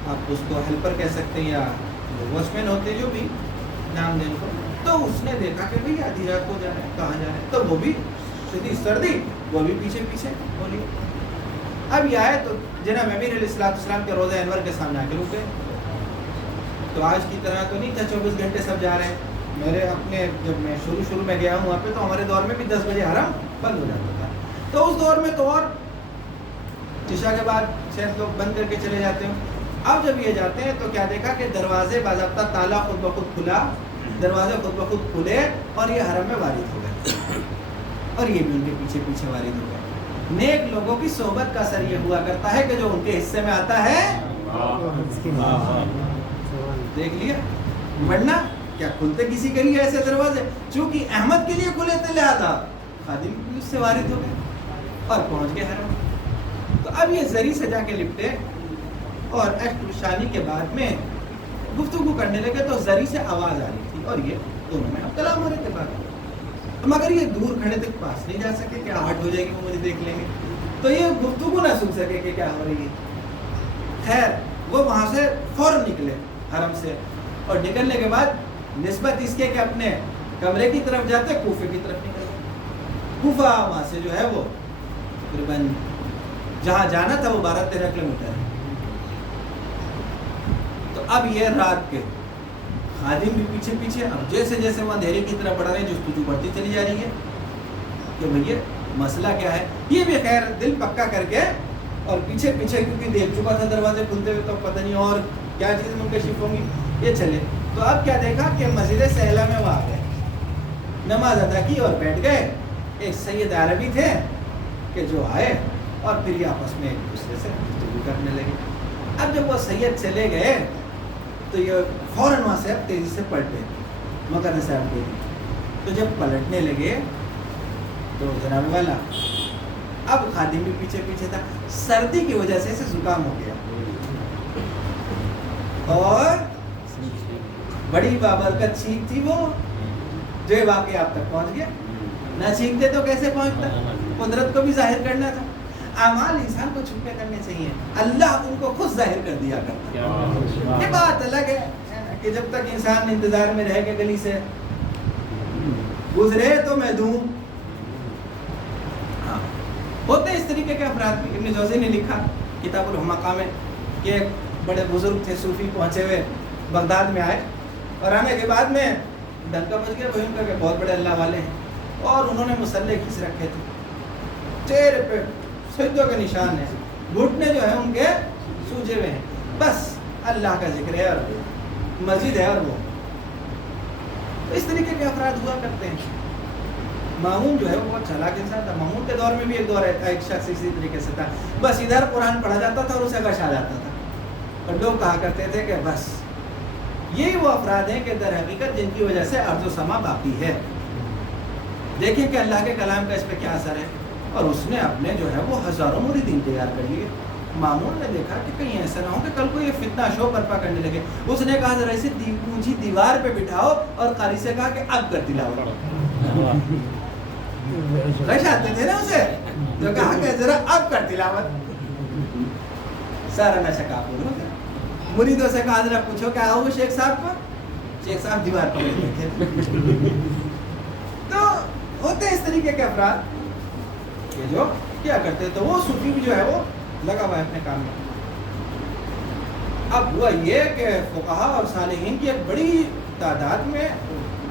آپ اس کو ہیلپر کہہ سکتے ہیں یا واچ مین ہوتے جو بھی نام دیں کو. تو اس نے دیکھا کہ بھئی آدھی رات کو جا رہے ہیں، کہاں جا رہے ہیں؟ تو وہ بھی شدید سردی، وہ بھی پیچھے پیچھے بولی. اب یہ آئے تو جناب امیر علیہ السلام کے روزہ انور کے سامنے آ کے رکے. تو آج کی طرح تو نہیں تھا 24 گھنٹے سب جا رہے ہیں. میرے اپنے جب میں شروع میں گیا ہوں وہاں پہ، تو ہمارے دور میں بھی 10 بجے حرم بند ہو جاتا تھا. تو اس دور میں تو اور عشاء کے بعد شاید لوگ بند کر کے چلے جاتے ہیں. اب جب یہ جاتے ہیں تو کیا دیکھا کہ دروازے باضابطہ تالا خود بخود کھلا، دروازے خود بخود کھلے، اور یہ حرم میں وارد ہو گئے، اور یہ بھی ان کے پیچھے پیچھے وارد ہو گئے. نیک لوگوں کی صحبت کا اثر یہ ہوا کرتا ہے کہ جو ان کے حصے میں آتا ہے دیکھ لیا. ورنہ کیا کھلتے کسی کے لیے ایسے دروازے؟ چونکہ احمد کے لیے کھلے تھے، لہٰذا خادم بھی اس سے وارد ہو گئے اور پہنچ گئے حرم. تو اب یہ زری سے جا کے لپٹے اور عشق شانی کے بعد میں گفتگو کرنے لگے. تو زری سے آواز آ رہی تھی اور یہ دونوں میں اب کلام ہو رہے تھے بات، مگر یہ دور کھڑے تک پاس نہیں جا سکے کہ آہٹ ہو جائے گی وہ مجھے دیکھ لیں گے، تو یہ گفتگو نہ سن سکے کہ کیا ہو رہی ہے. خیر وہ وہاں سے فوراً نکلے حرم سے، اور نکلنے کے بعد نسبت اس کے کہ اپنے کمرے کی طرف جاتے کوفے کی طرف نکلے. کوفہ وہاں سے جو ہے وہ تقریباً جہاں جانا تھا وہ 12-13 کلومیٹر ہے. تو اب یہ رات کے خادم بھی پیچھے پیچھے، اب جیسے جیسے وہاں اندھیرے کی طرف بڑھ رہے ہیں جستجو بڑھتی چلی جا رہی ہے کہ بھئی مسئلہ کیا ہے. یہ بھی خیر دل پکا کر کے اور پیچھے پیچھے، کیونکہ دیکھ چکا تھا دروازے کھلتے ہوئے، تو پتہ نہیں اور کیا چیز منکشف ہوں گی، یہ چلے. تو اب کیا دیکھا کہ مسجد سہلا میں وہ آ گئے، نماز ادا کی اور بیٹھ گئے. ایک سید عربی تھے کہ جو آئے اور پھر یہ آپس میں ایک دوسرے سے گفتگو کرنے لگے. اب جب وہ سید چلے گئے تو یہ فوراً وہاں سے اب تیزی سے پلٹے مقدس صاحب کے لیے. تو جب پلٹنے لگے تو جناب والا اب خادم بھی پیچھے پیچھے تھا، سردی کی وجہ سے اسے زکام ہو گیا اور بڑی بابرکت چھینک تھی وہ، جو واقعہ آپ تک پہنچ گیا. نہ چھینکتے تو کیسے پہنچتا؟ قدرت کو بھی ظاہر کرنا تھا. اعمال انسان کو چھپے کرنے چاہیے، اللہ ان کو خود ظاہر کر دیا کرتا. یہ بات الگ ہے کہ جب تک انسان انتظار میں رہے کہ گلی سے گزرے تو میں دوں. ہوتے اس طریقے کے افراد. ابن جوزی نے لکھا کتاب الحمقہ میں کہ ایک بڑے بزرگ تھے صوفی، پہنچے ہوئے بغداد میں آئے اور آنے کے بعد میں ڈنکا بج گیا وہی ان کا کہ بہت بڑے اللہ والے ہیں، اور انہوں نے مسلح کھینچ رکھے تھے، چہرے پہ سجدوں کے نشان ہیں، گھٹنے جو ہیں ان کے سوجے ہوئے ہیں، بس اللہ کا ذکر ہے اور مسجد ہے. اور وہ اس طریقے کے افراد ہوا کرتے ہیں. مامون جو ہے وہ بہت چالاک انسان تھا. مامون کے دور میں بھی ایک دور ہے، ایک شخص اسی طریقے سے تھا، بس ادھر قرآن پڑھا جاتا تھا اور اسے غش آ جاتا تھا، اور لوگ کہا کرتے تھے کہ بس یہی وہ افراد ہیں کہ در حقیقت جن کی وجہ سے ارض و سما باقی ہے. دیکھیں کہ اللہ کے کلام کا اس پہ کیا اثر ہے. اور اس نے اپنے جو ہے وہ ہزاروں مریدین تیار کر لیے. مامون نے دیکھا کہ کہیں ایسا نہ ہو کہ کل کو یہ فتنہ شو برپا کرنے لگے. اس نے کہا ذرا اسے اونچی دیوار پہ بٹھاؤ اور قاری سے کہا کہ اب کر تلاوت. غش آتے تھے نا اسے، تو کہا کہ ذرا اب کر تلاوت. سارا نشہ کافر ہو گیا. مریدوں سے کہا ذرا پوچھو کیا ہوا شیخ صاحب کو. شیخ صاحب دیوار پر بیٹھے. تو ہوتے اس طریقے کے افراد کہ جو کیا کرتے. تو وہ صوفی بھی جو ہے وہ لگا ہوا ہے اپنے کام میں. اب ہوا یہ کہ فقہا اور صالحین کی ایک بڑی تعداد میں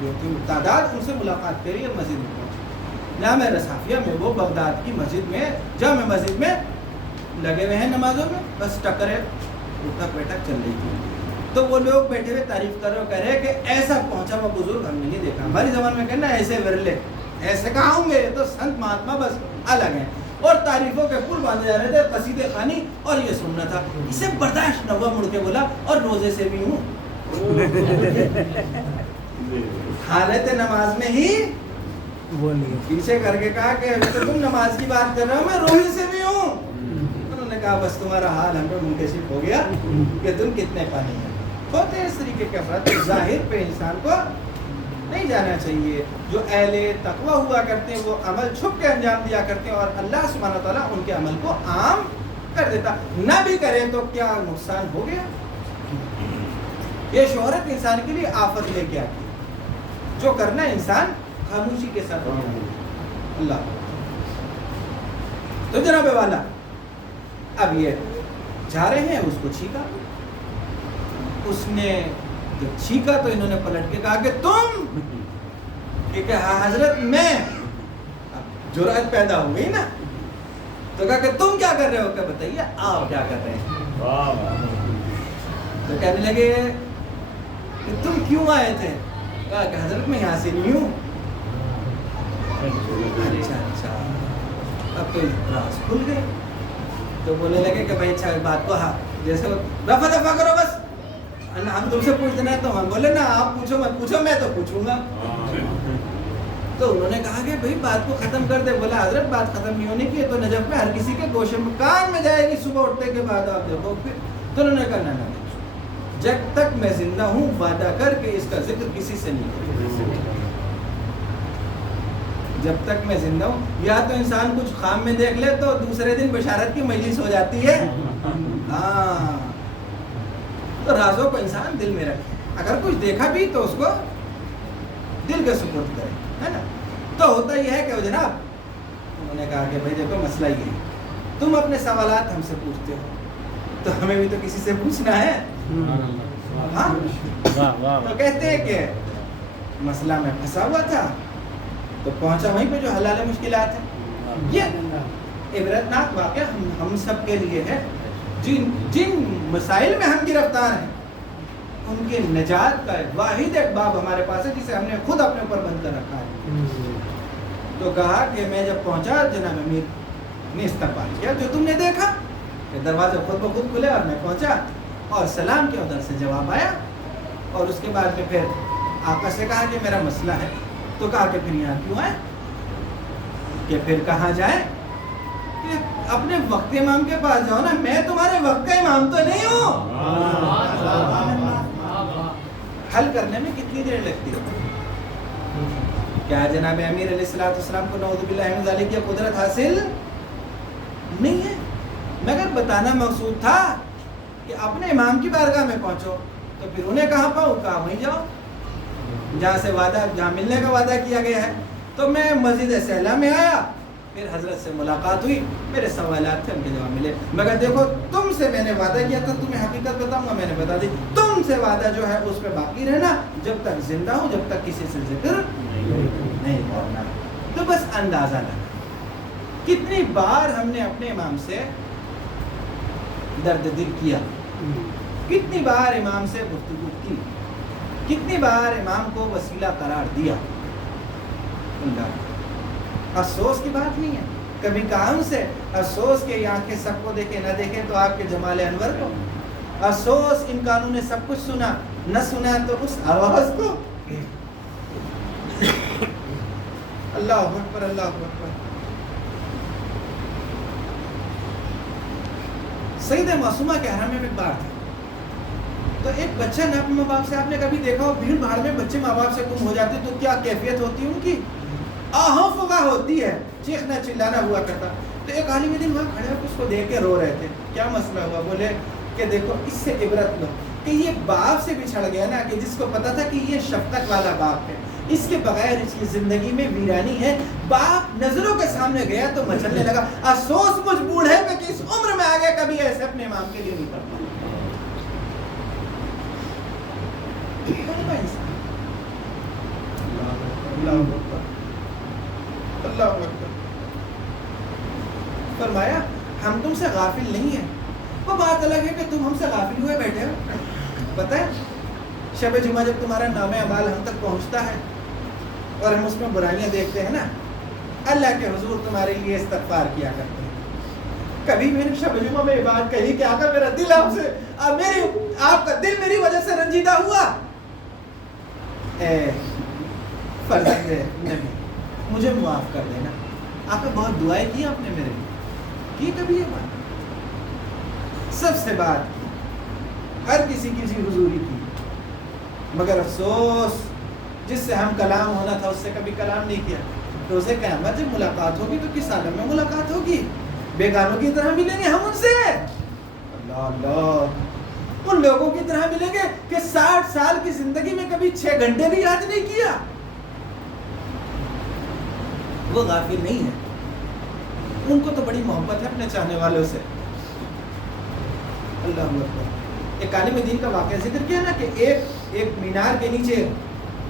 جو تھی تعداد ان سے ملاقات کری اور مسجد میں پہنچی. جامع رصافیہ میں وہ بغداد کی مسجد میں جامع مسجد میں لگے ہوئے ہیں نمازوں میں، بس ٹکرے اٹھک بیٹھک چل رہی تھی. تو وہ لوگ بیٹھے ہوئے تعریف کر رہے کہہ رہے کہ ایسا پہنچا ہوا بزرگ ہم نے نہیں دیکھا. ہماری زبان میں کہنا ایسے ورلے ایسے کہاں ہوں گے، تو سنت مہاتما بس الگ ہیں. اور تعریفوں کے پل باندھے جا رہے تھے، قصیدے خوانی، اور یہ سننا تھا. اسے برداشت نہ ہوا، مڑ کے بولا اور روزے سے بھی ہوں. حالت نماز میں ہی پیچھے کر کے کہا کہ تم نماز کی بات کر رہے ہو، میں روزے سے بھی ہوں. انہوں نے کہا بس تمہارا حال ہم پہ منکشف ہو گیا کہ تم کتنے پانی ہیں. ہوتے ہیں اس طریقے کے افراد. ظاہر پہ انسان کو نہیں جانا چاہیے. جو اہل تقوی ہوا کرتے ہیں وہ عمل چھپ کے انجام دیا کرتے ہیں، اور اللہ سبحانہ و تعالیٰ ان کے عمل کو عام کر دیتا. نہ بھی کریں تو کیا نقصان ہو گیا. یہ شہرت انسان کے لیے آفت لے کے آتی ہے. جو کرنا انسان خاموشی کے ساتھ اللہ. تو جناب والا اب یہ جا رہے ہیں، اس کو چھینکا. اس نے جب چھینکا تو انہوں نے پلٹ کے کہا کہ تم، کہ حضرت میں، جرأت پیدا ہو گئی نا. تو کہا کہ تم کیا کر رہے ہو. کہ بتائیے آپ کیا کر رہے ہیں. تو کہنے لگے کہ تم کیوں آئے تھے. کہا کہ حضرت میں یہاں سے نہیں ہوں. اچھا اب تو راز کھل گئے. تو بولنے لگے کہ بھائی اچھا بات کو ہاں جیسے رفع دفع کرو، بس ہم تم سے پوچھنا ہے تو ہم بولے نا آپ پوچھو مت پوچھو، میں تو پوچھوں گا. تو انہوں نے کہا کہ بھائی بات کو ختم کر دے. بولا حضرت بات ختم نہیں ہونے کی ہے، تو نجف میں ہر کسی کے گوشے میں کان میں جائے گی صبح اٹھنے کے بعد آپ دیکھو. پھر تو انہوں نے کہا نہ جب تک میں زندہ ہوں وعدہ کر کے اس کا ذکر کسی سے نہیں کروں. جب تک میں زندہ ہوں. یا تو انسان کچھ خام میں دیکھ لے تو دوسرے دن بشارت کی مجلس ہو جاتی ہے. ہاں تو رازوں کو انسان دل میں رکھے. اگر کچھ دیکھا بھی تو اس کو دل کے سپرد کرے، ہے نا. تو ہوتا یہ ہے کہ جناب انہوں نے کہا کہ بھائی دیکھو مسئلہ یہ ہے، تم اپنے سوالات ہم سے پوچھتے ہو تو ہمیں بھی تو کسی سے پوچھنا ہے. ہاں تو کہتے ہیں کہ مسئلہ میں پھنسا ہوا تھا تو پہنچا وہیں پہ جو حلال مشکلات ہیں. یہ عبرتناک واقعہ ہم سب کے لیے ہے. جن مسائل میں ہم گرفتار ہیں ان کی نجات کا واحد ایک باب ہمارے پاس ہے جسے ہم نے خود اپنے اوپر بند کر رکھا ہے. تو کہا کہ میں جب پہنچا جناب امیر نے استقبال کیا جو تم نے دیکھا کہ دروازے خود بخود کھلے اور میں پہنچا اور سلام کے ادھر سے جواب آیا. اور اس کے بعد میں پھر آقا سے کہا کہ میرا مسئلہ ہے. تو کہا کہ پھر یہاں کیوں آئے، کہ پھر کہاں جائیں. کہ اپنے وقت امام کے پاس جاؤ نا، میں تمہارے وقت کا امام تو نہیں ہوں. حل کرنے میں کتنی دیر لگتی ہے؟ کیا جناب امیر علیہ الصلوۃ والسلام کو نعوذ باللہ من ذالک کی قدرت حاصل نہیں ہے؟ مگر بتانا مقصود تھا کہ اپنے امام کی بارگاہ میں پہنچو. تو پھر انہیں کہاں پاؤں؟ کہا وہیں جاؤ جہاں سے وعدہ، جہاں ملنے کا وعدہ کیا گیا ہے. تو میں مسجد سہلا میں آیا، پھر حضرت سے ملاقات ہوئی، میرے سوالات تھے، ان کے جواب ملے. مگر دیکھو تم سے میں نے وعدہ کیا تھا، تمہیں حقیقت بتاؤں گا، میں نے بتا دی. تم سے وعدہ جو ہے اس پہ باقی رہنا جب تک زندہ ہوں، جب تک کسی سے ذکر نہیں کرنا. تو بس اندازہ لگا کتنی بار ہم نے اپنے امام سے درد دل کیا، کتنی بار امام سے گفتگو کی، کتنی بار امام کو وسیلہ قرار دیا. افسوس کی بات نہیں ہے، کبھی کام سے افسوس کے آنکھیں سب کو دیکھے نہ دیکھے تو آپ کے جمال انور کو، افسوس ان کانوں نے سب کچھ سنا نہ سنا تو اس آواز کو. اللہ اکبر، اللہ اکبر. سیدہ معصومہ کے حرم میں ایک بار تھا، تو ایک بچہ نہ اپنے ماں باپ سے، آپ نے کبھی دیکھا ہو بھیڑ بھاڑ میں بچے ماں باپ سے گم ہو جاتے تو کیا کیفیت ہوتی ہے ان کی؟ آہوں فغاں ہوتی ہے، چیخنا چلانا ہوا کرتا. تو ایک عالم دین وہاں کھڑے ہو کے اس کو دیکھ کے رو رہے تھے. کیا مسئلہ ہوا؟ بولے کہ دیکھو اس سے عبرت لو کہ یہ باپ سے بچھڑ گیا نا، کہ جس کو پتا تھا کہ یہ شفقت والا باپ ہے، اس کے بغیر اس کی زندگی میں ویرانی ہے. باپ نظروں کے سامنے گیا تو مچلنے لگا. افسوس مجھ بوڑھے پہ کہ اس عمر میں آگے کبھی ایسے اپنے امام کے لیے نہیں کرتا. اللہ اکبر. فرمایا ہم تم سے غافل نہیں ہیں، وہ بات الگ ہے کہ تم ہم سے غافل ہوئے بیٹھے ہو. پتہ ہے شب جمعہ جب تمہارا نام اعمال ہم تک پہنچتا ہے اور ہم اس میں برائیاں دیکھتے ہیں نا، اللہ کے حضور تمہارے لیے استغفار کیا کرتے ہیں. کبھی میں نے شب جمعہ میں یہ بات کہی کہ آقا میرا دل آپ سے، آپ کا دل میری وجہ سے رنجیدہ ہوا. اے فرزند نبی مجھے معاف کر دینا. آقا بہت دعائیں کی آپ نے میرے لیے، کی کبھی یہ بات؟ سب سے بات ہر کسی کی جی حضوری کی، مگر افسوس جس سے ہم کلام ہونا تھا اس سے کبھی کلام نہیں کیا. روزے قیامت جب ملاقات ہوگی تو کس عالم میں ملاقات ہوگی؟ بیگانوں کی طرح ملیں گے ہم ان سے. اللہ اللہ، ان لوگوں کی طرح ملیں گے کہ 60 سال کی زندگی میں کبھی 6 گھنٹے بھی یاد نہیں کیا. وہ غافل نہیں ہے، ان کو تو بڑی محبت ہے اپنے چاہنے والوں سے. اللہ اکبر. ایک عالم دین کا واقعہ ذکر کیا نا کہ ایک مینار کے نیچے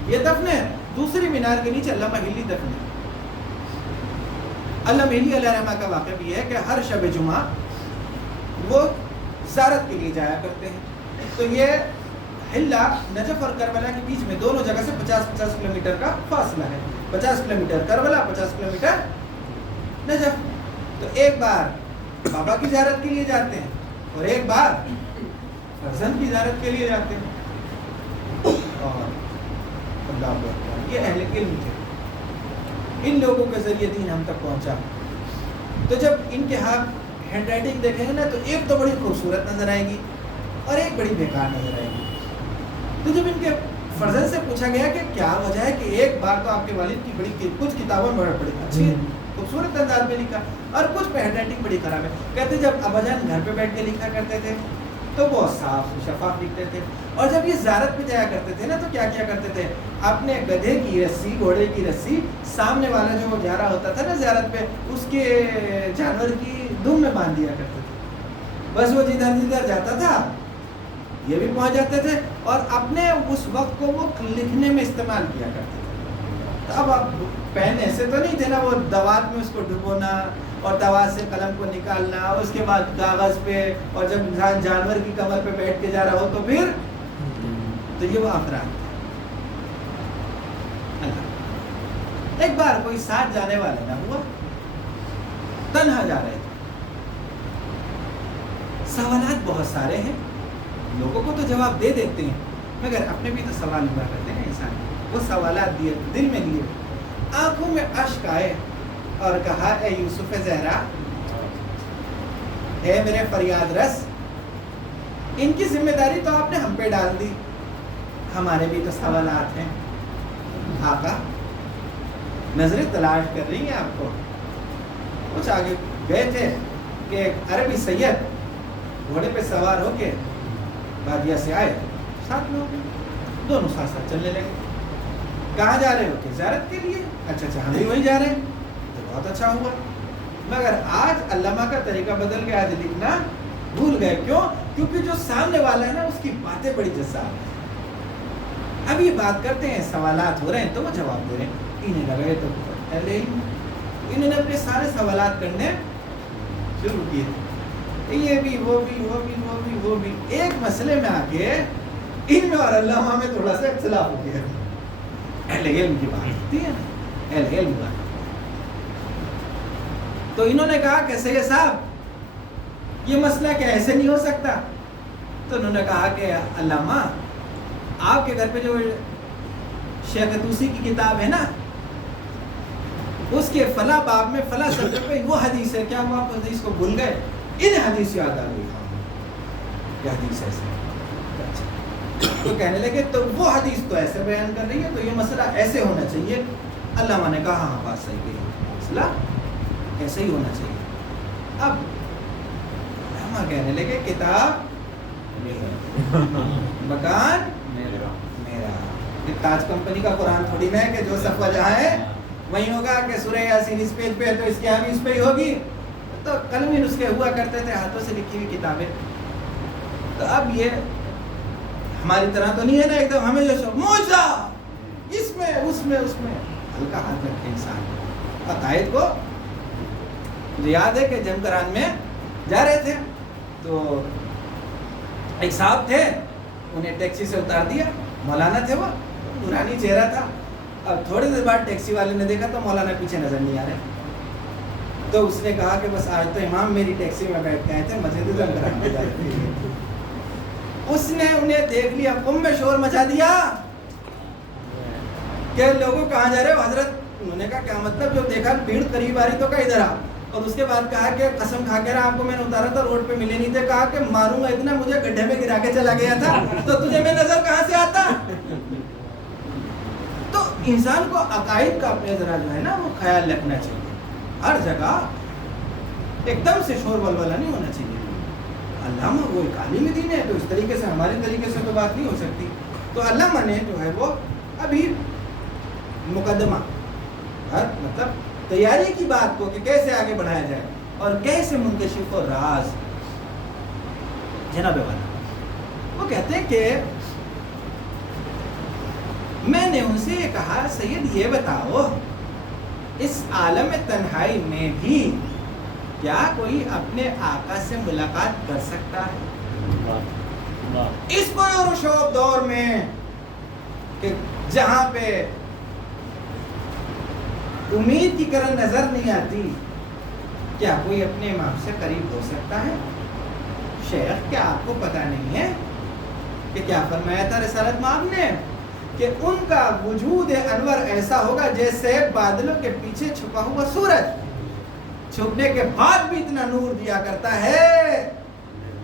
یہ دفن ہے، دوسری مینار کے نیچے علامہ ہلی دفن ہے. علامہ ہلی علیہ رحمہ کا واقعہ بھی ہے کہ ہر شب جمعہ وہ زیارت کے لیے جایا کرتے ہیں. تو یہ ہلا نجف اور کربلا کے بیچ میں دونوں جگہ سے 50-50 کلومیٹر کا فاصلہ ہے. 50 کلومیٹر کربلا، 50 کلومیٹر نجف. تو ایک بار بابا کی زیارت کے لیے جاتے ہیں اور ایک بار فرزند کی زیارت کے لیے جاتے ہیں. اور اللہ یہ اہل علم تھے، ان لوگوں کے ذریعے دین ہم تک پہنچا. تو جب ان کے ہاتھ ہینڈ رائٹنگ دیکھیں گے نا تو ایک تو بڑی خوبصورت نظر آئے گی اور ایک بڑی بیکار نظر آئے گی. تو جب ان کے فرزند سے پوچھا گیا کہ کیا وجہ ہے کہ ایک بار تو آپ کے والد کی بڑی کچھ کتابوں میں بڑی اچھی خوبصورت انداز میں لکھا اور کچھ پہ ہینڈ رائٹنگ بڑی خراب ہے. کہتے جب ابا جان گھر پہ بیٹھ کے لکھا کرتے تھے تو بہت صاف شفاف لکھتے تھے، اور جب یہ زیارت پہ جایا کرتے تھے نا تو کیا کیا کرتے تھے، اپنے گدھے کی رسی، گھوڑے کی رسی سامنے والا جو جا رہا ہوتا تھا نا زیارت پہ، اس کے جانور کی دم میں باندھ دیا کرتے تھے. بس وہ جدھر جدھر جاتا تھا یہ بھی پہنچ جاتے تھے اور اپنے اس وقت کو وہ لکھنے میں استعمال کیا کرتے تھے. اب پین ایسے تو نہیں تھے نا، وہ دوات میں اس کو ڈبونا اور دوات سے قلم کو نکالنا، اس کے بعد کاغذ پہ، اور جب انسان جانور کی کمر پہ بیٹھ کے جا رہا ہو تو پھر تو یہ وہ افراد. ایک بار کوئی ساتھ جانے والا نہ ہوا، تنہا جا رہے تھے. سوالات بہت سارے ہیں، لوگوں کو تو جواب دے دیتے ہیں مگر اپنے بھی تو سوال ہوا کرتے ہیں انسان. وہ سوالات دیے، دل میں دیے، آنکھوں میں اشک آئے اور کہا اے یوسف زہرا اے میرے فریاد رس، ان کی ذمہ داری تو آپ نے ہم پہ ڈال دی، ہمارے بھی تو سوالات ہیں۔ آقا نظریں تلاش کر رہی ہیں آپ کو۔ کچھ آگے گئے تھے کہ ایک عربی سید گھوڑے پہ سوار ہو کے بادیہ سے آئے، 7 لوگ، دونوں ساتھ ساتھ چلنے لگے۔ کہاں جا رہے ہو؟ کہ زیارت کے لیے۔ اچھا ہم بھی وہیں جا رہے ہیں، تو بہت اچھا ہوا۔ مگر آج علامہ کا طریقہ بدل گیا، آج لکھنا بھول گئے۔ کیوں؟ کیونکہ جو سامنے والا ہے نا، اس کی باتیں بڑی جذاب ہیں۔ اب یہ بات کرتے ہیں، سوالات ہو رہے ہیں تو وہ جواب دے رہے ہیں۔ انہیں لگے تو انہوں نے اپنے سارے سوالات کرنے شروع کیے، یہ بھی وہ بھی وہ بھی وہ بھی وہ بھی۔ ایک مسئلے میں آ کے ان میں اور علامہ میں تھوڑا سا اختلاف ہو گیا۔ اہل علم کی بات ہوتی ہے نا، اہل علم کی بات۔ تو انہوں نے کہا کہ سید صاحب یہ مسئلہ کیا ایسے نہیں ہو سکتا؟ تو انہوں نے کہا کہ علامہ آپ کے گھر پہ جو شیخ طوسی کی کتاب ہے نا، اس کے فلاں باب میں فلاں صفحے پہ وہ حدیث ہے، کیا وہ آپ حدیث کو بھول گئے؟ انہیں حدیث یاد آ گئی، یہ حدیث ایسے۔ تو کہنے لگے تو وہ حدیث تو ایسے بیان کر رہی ہے، تو یہ مسئلہ ایسے ہونا چاہیے۔ علامہ نے کہا ہاں بات صحیح کہی، مسئلہ ایسے ہی ہونا چاہیے۔ اب علامہ کہنے لگے کتاب مکان میرا، تاج کمپنی کا قرآن تھوڑی نہ ہے کہ جو صفحہ جہاں ہے وہیں ہوگا، کہ سورہ یاسین اس پیج پہ ہے تو اس کے یہاں بھی اس پہ ہی ہوگی۔ تو قلمی نسخے ہوا کرتے تھے، ہاتھوں سے لکھی ہوئی کتابیں۔ تو اب یہ ہماری طرح تو نہیں ہے نا ایک دم ہمیں جو موجہ اس میں اس میں اس میں، ہلکا ہاتھ رکھے انسان۔ عقائد کو مجھے یاد ہے کہ جمکران میں جا رہے تھے تو ایک صاحب تھے، انہیں ٹیکسی سے اتار دیا، مولانا تھے، وہ نورانی چہرہ تھا۔ اب تھوڑی دیر بعد ٹیکسی والے نے دیکھا تو مولانا پیچھے نظر نہیں آ رہے، تو اس نے کہا کہ بس آج تو امام میری ٹیکسی میں بیٹھ کے آئے تھے، مسجد جمکران میں جا رہے تھے۔ اس نے انہیں دیکھ لیا، قم میں شور مچا دیا کہ لوگوں کہاں جا رہے ہو حضرت؟ انہوں نے کہا کیا مطلب؟ جو دیکھا بھیڑ قریب آ رہی تو کہا ادھر آ۔ اور اس کے بعد کہا کہ قسم کھا کے رہا، آپ کو میں نے اتارا تھا، روڈ پہ ملے نہیں تھے، کہا کہ ماروں گا اتنا، مجھے گڈھے میں گرا کے چلا گیا تھا، تو تجھے میں نظر کہاں سے آتا؟ تو انسان کو عقائد کا اپنے ذرا جو ہے نا وہ خیال رکھنا چاہیے، ہر جگہ ایک دم سے شور ولولہ نہیں ہونا چاہیے۔ علامہ وہ ایک عالم دین ہے، تو اس طریقے سے ہمارے طریقے سے تو بات نہیں ہو سکتی۔ تو علامہ نے جو ہے وہ ابھی مقدمہ، مطلب تیاری کی بات کو کہ کیسے آگے بڑھایا جائے اور کیسے منکشف و راز جناب والا، وہ کہتے ہیں کہ میں نے ان سے کہا سید یہ بتاؤ اس عالم تنہائی میں بھی کیا کوئی اپنے آقا سے ملاقات کر سکتا ہے؟ اس پر شوق دور میں کہ جہاں پہ امید کی کرن نظر نہیں آتی، کیا کوئی اپنے امام سے قریب ہو سکتا ہے؟ شیخ کیا آپ کو پتہ نہیں ہے کہ کیا فرمایا تھا رسالت مآب نے کہ ان کا وجود انور ایسا ہوگا جیسے بادلوں کے پیچھے چھپا ہوا سورج چھپنے کے بعد بھی اتنا نور دیا کرتا ہے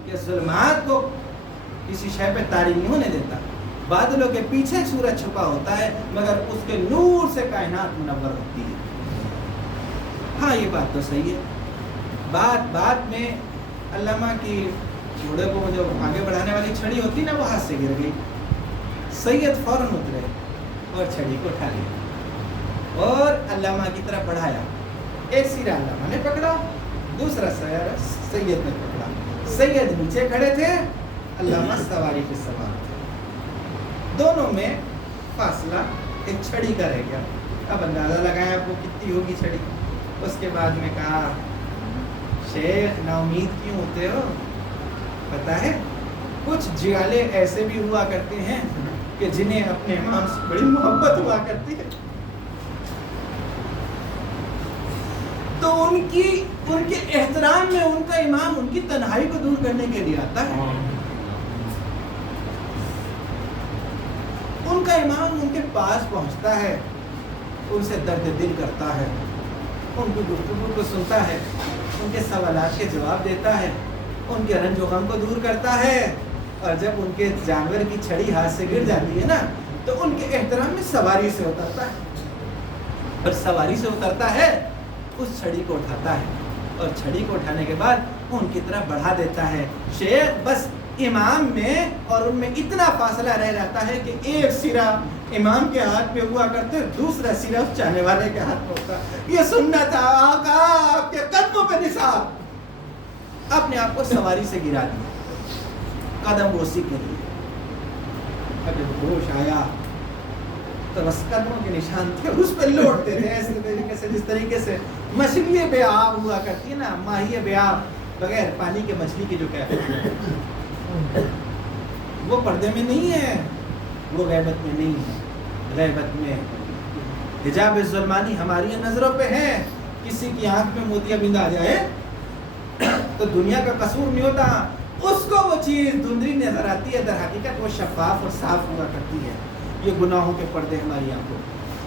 کہ ظلمات کو کسی شے پہ طاری نہیں ہونے دیتا۔ بادلوں کے پیچھے سورج چھپا ہوتا ہے مگر اس کے نور سے کائنات منور ہوتی ہے۔ ہاں یہ بات تو صحیح ہے۔ بات میں علامہ کی گھوڑے کو جو آگے بڑھانے والی چھڑی ہوتی نا وہ ہاتھ سے گر گئی، سید فوراً اترے اور چھڑی کو اٹھا لیا اور علامہ کی طرف بڑھایا۔ ایک سیرا علامہ نے پکڑا، دوسرا سید نے پکڑا۔ سید نیچے کھڑے تھے، علامہ سواری پہ سوار تھے، دونوں میں فاصلہ ایک چھڑی کا رہ گیا۔ اب اندازہ لگایا آپ کو کتنی ہوگی چھڑی۔ اس کے بعد میں کہا شیخ نا امید کیوں ہوتے ہو؟ پتہ ہے کچھ جگالے ایسے بھی ہوا کرتے ہیں کہ جنہیں اپنے امام سے بڑی محبت ہوا کرتی ہے، تو ان کے احترام میں ان کا امام ان کی تنہائی کو دور کرنے کے لیے آتا ہے۔ ان کا امام ان کے پاس پہنچتا ہے، ان سے درد دل کرتا ہے، ان کی گفتگو کو سنتا ہے، ان کے سوالات کے جواب دیتا ہے، ان کے رنج و غم کو دور کرتا ہے، اور جب ان کے جانور کی چھڑی ہاتھ سے گر جاتی ہے نا تو ان کے احترام میں سواری سے اترتا ہے، اور سواری سے اترتا ہے اس چھڑی کو اٹھاتا ہے، اور چھڑی کو اٹھانے کے بعد ان کی طرف بڑھا دیتا ہے۔ شیخ بس امام میں اور ان میں اتنا فاصلہ رہ جاتا ہے کہ ایک سرا امام کے ہاتھ پہ ہوا کرتے، دوسرا سرا اس چاہنے والے کے ہاتھ پہ ہوتا۔ یہ سننا تھا آقا آپ کے قدموں پہ نثار، اپنے آپ کو سواری سے گرا دیا، قدم بوسی کے لیے۔ اگر ہوش آیا تو بس قدموں کے نشان تھے، اس پہ لوٹتے تھے ایسے طریقے سے جس طریقے سے مچھلی بے آب ہوا کرتی ہے نا، ماہی بے آب بغیر پانی کے مچھلی کی جو کیفیت ہے وہ پردے میں نہیں ہے، وہ غیبت میں نہیں ہے۔ غیبت میں حجاب ظلمانی ہماری نظروں پہ ہے، کسی کی آنکھ میں موتیا بند آ جائے تو دنیا کا قصور نہیں ہوتا، اس کو وہ چیز دھندلی نظر آتی ہے، در حقیقت وہ شفاف اور صاف ہوا کرتی ہے۔ یہ گناہوں کے پردے ہماری آنکھوں،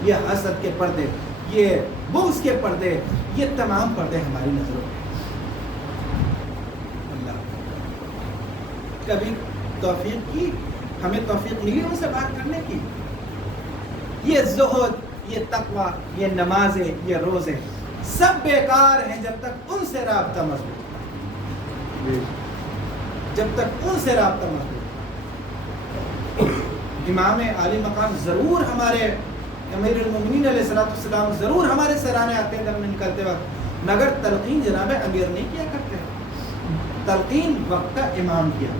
یہ حسد کے پردے، یہ بغض کے پردے، یہ تمام پردے ہماری نظروں پہ۔ اللہ کبھی توفیق کی، ہمیں توفیق ملی ان سے بات کرنے کی؟ یہ زہد، یہ تقوی، یہ نمازیں، یہ روزے سب بیکار ہیں جب تک ان سے رابطہ مضبوط، جب تک ان سے رابطہ مضبوط۔ امام عالی مقام ضرور ہمارے امیر المومنین علیہ السلام ضرور ہمارے سرانے آتے ہیں دم نکلتے وقت، مگر تلقین جناب امیر نہیں کیا کرتے، تلقین وقت کا امام کیا۔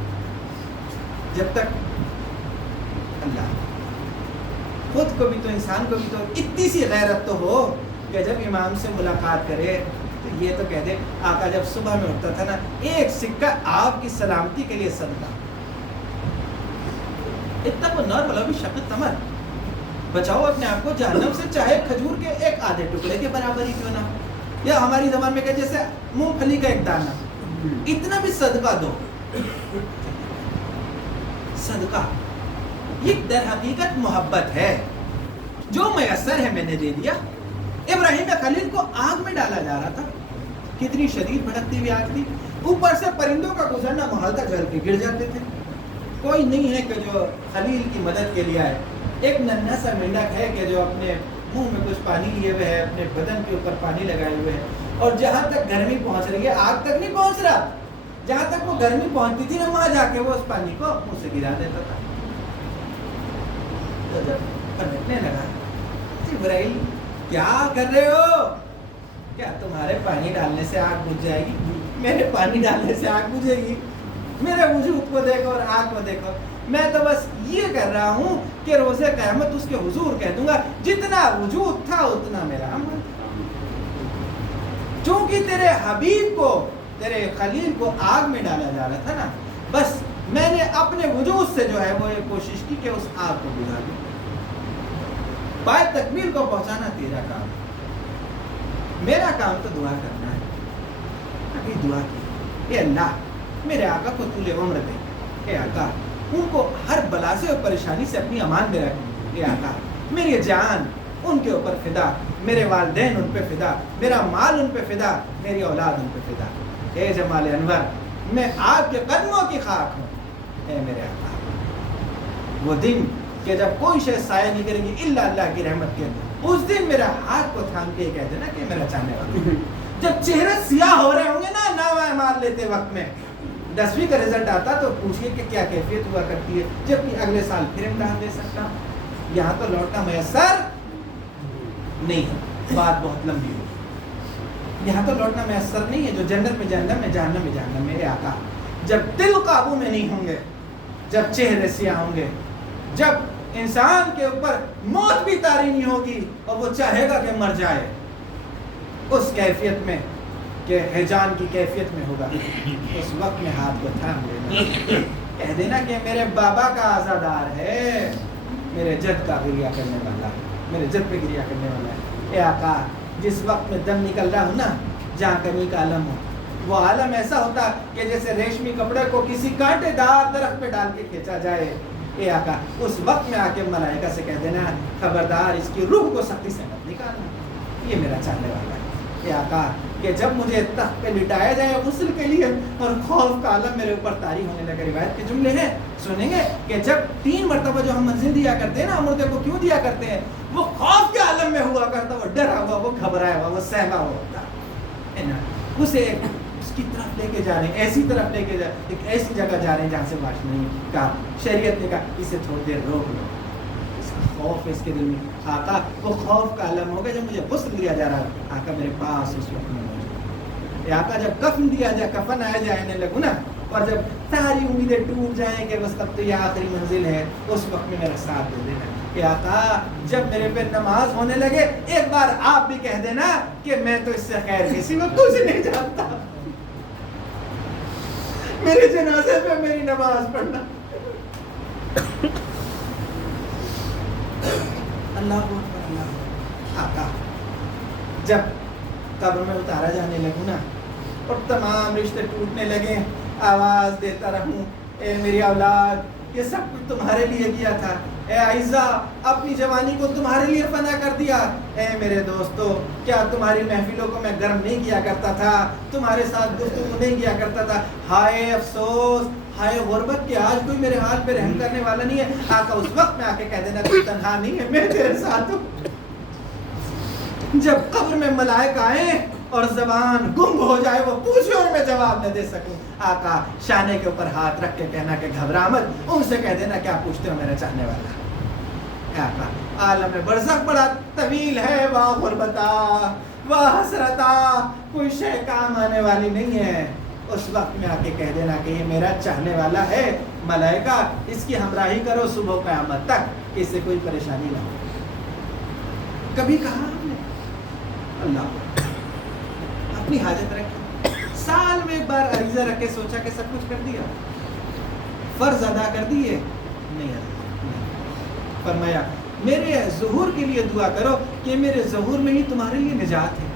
جب تک اللہ خود کو بھی تو، انسان کو بھی تو اتنی سی غیرت تو ہو کہ جب امام سے ملاقات کرے تو یہ تو کہہ دے آقا جب صبح میں اٹھتا تھا نا ایک سکہ آپ کی سلامتی کے لیے صدقہ، اتنا کو نار والا بھی شقت تمر، بچاؤ اپنے آپ کو جہنم سے، چاہے کھجور کے ایک آدھے ٹکڑے کے برابر ہی کیوں نہ ہو، یا ہماری زبان میں کہ جیسے مونگ پھلی کا ایک دانہ، اتنا بھی صدقہ دو۔ صدقہ یہ در حقیقت محبت ہے، جو میسر ہے میں نے دے دیا۔ ابراہیم خلیل کو آگ میں ڈالا جا رہا تھا، کتنی شدید بھڑکتی ہوئی آگ تھی، اوپر سے پرندوں کا گزرنا محال تک جل کے گر جاتے تھے، کوئی نہیں ہے کہ جو خلیل کی مدد کے لیے آئے۔ ایک ننھا سا مینڈک ہے کہ جو اپنے منہ میں کچھ پانی لیے ہوئے ہے، اپنے بدن کے اوپر پانی لگائے ہوئے ہے، اور جہاں تک گرمی پہنچ رہی ہے آگ تک نہیں پہنچ رہا، جہاں تک وہ گرمی پہنچتی تھی نا وہاں جا کے وہ اس پانی کو منہ سے گرا دیتا تھا۔ تو جب پلٹنے لگا، جبرائیل کیا کر رہے ہو؟ کیا تمہارے پانی ڈالنے سے آگ بجھ جائے گی؟ میرے پانی ڈالنے سے آگ بجھے گی؟ میرے وجود کو دیکھو اور آگ کو دیکھو، میں تو بس یہ کر رہا ہوں کہ روز قیامت اس کے حضور کہہ دوں گا جتنا وجود تھا اتنا میرا عمل، چونکہ تیرے حبیب کو، تیرے خلیل کو آگ میں ڈالا جا رہا تھا نا، بس میں نے اپنے وجود سے جو ہے وہ یہ کوشش کی کہ اس آگ کو بجھا دوں۔ پائے تکمیل کو پہنچانا تیرا کام، میرا کام تو دعا کرنا ہے۔ ابھی دعا کی، اے اللہ میرے آقا کو طول عمر دے، اے آقا ان کو ہر بلا سے اور پریشانی سے اپنی امان دے رکھ، اے آقا میری جان ان کے اوپر فدا، میرے والدین ان پہ فدا، میرا مال ان پہ فدا، میری اولاد ان پہ فدا، اے جمال انور میں آپ کے قدموں کی خاک ہوں، اے میرے آقا۔ وہ دن کہ جب کوئی شے سایہ نہیں کرے گی الا اللہ کی رحمت کے، اس دن میرا ہاتھ کو تھام کے کہہ دینا کہ میرا چاہنے والا۔ جب چہرے سیاہ ہو رہے ہوں گے نا نامہ اعمال لیتے وقت میں، 10ویں کا رزلٹ آتا تو پوچھئے کہ کیا کیفیت ہوا کرتی ہے، جبکہ اگلے سال پھر امتحان دے سکتا ہوں۔ یہاں تو لوٹنا میسر نہیں ہے، بات بہت لمبی ہوگی، یہاں تو لوٹنا میسر نہیں ہے، جو جنت میں جہنم میں، جہنم میں جہنم۔ میرے آقا جب دل قابو میں نہیں ہوں گے، جب چہرے سیاہ ہوں گے، جب انسان کے اوپر موت بھی طاری نہیں ہوگی اور وہ چاہے گا کہ مر جائے، اس کیفیت میں کہ ہیجان کی کیفیت میں ہوگا، اس وقت میں ہاتھ کو تھام لینا، کہہ دینا کہ میرے بابا کا عزادار ہے، میرے جد کا گریہ کرنے والا، میرے جد پہ گریہ کرنے والا ہے۔ اے آقا جس وقت میں دم نکل رہا ہوں نا، جہاں کمی کا عالم ہو، وہ عالم ایسا ہوتا کہ جیسے ریشمی کپڑے کو کسی کانٹے دار درخت پہ ڈال کے کھینچا جائے، اے آقا اس وقت میں آ کے ملائکہ سے کہہ دینا خبردار اس کی روح کو سختی سے مت نکالنا، یہ میرا چاہنے والا ہے۔ کہ آقا کہ جب مجھے تخت پہ لٹایا جائے غسل کے لیے اور خوف کا عالم میرے اوپر طاری ہونے لگا. روایت کے جملے ہیں سنیں گے کہ جب 3 مرتبہ جو ہم منزل دیا کرتے ہیں نا مردے کو کیوں دیا کرتے ہیں, وہ خوف کے عالم میں ہوا کرتا, وہ ڈرا ہوا, وہ گھبرایا ہوا, وہ سہما ہوا ہوتا, اسے اس کی طرف لے کے جا رہے ہیں, ایسی طرف لے کے جا, ایک ایسی جگہ جا رہے ہیں جہاں سے واش نہیں کہا, شریعت نے کہا اسے تھوڑی دیر روک لو, اس کا خوف ہے اس کے دل میں. آقا وہ خوف کا عالم ہوگا جب مجھے غسل دیا جا رہا ہے, آقا میرے پاس اس وقت میں موجود. آقا جب کفن دیا جائے, کفن آیا جانے لگو نا, اور جب ساری امیدیں ٹوٹ جائیں کہ بس تب تو یہ آخری منزل ہے, اس وقت میں میرا ساتھ دے دینا. کہ آقا جب میرے پہ نماز ہونے لگے ایک بار آپ بھی کہہ دینا کہ میں تو اس سے خیر کسی کو کچھ نہیں جانتا, میرے جنازے پہ میری نماز پڑھنا. اللہ اکبر, اللہ. آقا جب قبر میں اتارا جانے لگوں نا اور تمام رشتے ٹوٹنے لگے, آواز دیتا رہوں اے میری اولاد یہ سب کچھ تمہارے لیے کیا تھا, اے عائزہ اپنی جوانی کو تمہارے لیے فنا کر دیا, اے میرے دوستو کیا تمہاری محفلوں کو میں گرم نہیں کیا کرتا تھا, تمہارے ساتھ گفتگو نہیں کیا کرتا تھا, ہائے افسوس ہائے غربت کہ آج کوئی میرے حال پہ رحم کرنے والا نہیں ہے. آقا اس وقت میں آ کے کہہ دینا کوئی تنہا نہیں ہے, میں تیرے ساتھ ہوں. جب قبر میں ملائک آئیں اور زبان گم ہو جائے, وہ پوچھے اور میں جواب نہ دے سکوں, آقا شانے کے اوپر ہاتھ رکھ کے کہنا کہ گھبرا مت, ان سے کہہ دینا کیا پوچھتے ہو میرا چاہنے والا. آقا عالم برزخ بڑا طویل ہے, واہ غربتا واہ حسرتا, کوئی شے کام آنے والی نہیں ہے. اس وقت میں آ کے کہہ دینا کہ یہ میرا چاہنے والا ہے, ملائکہ اس کی ہمراہی کرو صبح قیامت تک کہ اس سے کوئی پریشانی نہ ہو. کبھی کہا ہم نے اللہ اپنی حاجت رکھی, سال میں ایک بار عریضہ رکھ کے سوچا کہ سب کچھ کر دیا, فرض ادا کر دیے نہیں ادا. فرمایا میرے ظہور کے لیے دعا کرو کہ میرے ظہور میں ہی تمہارے لیے نجات ہے.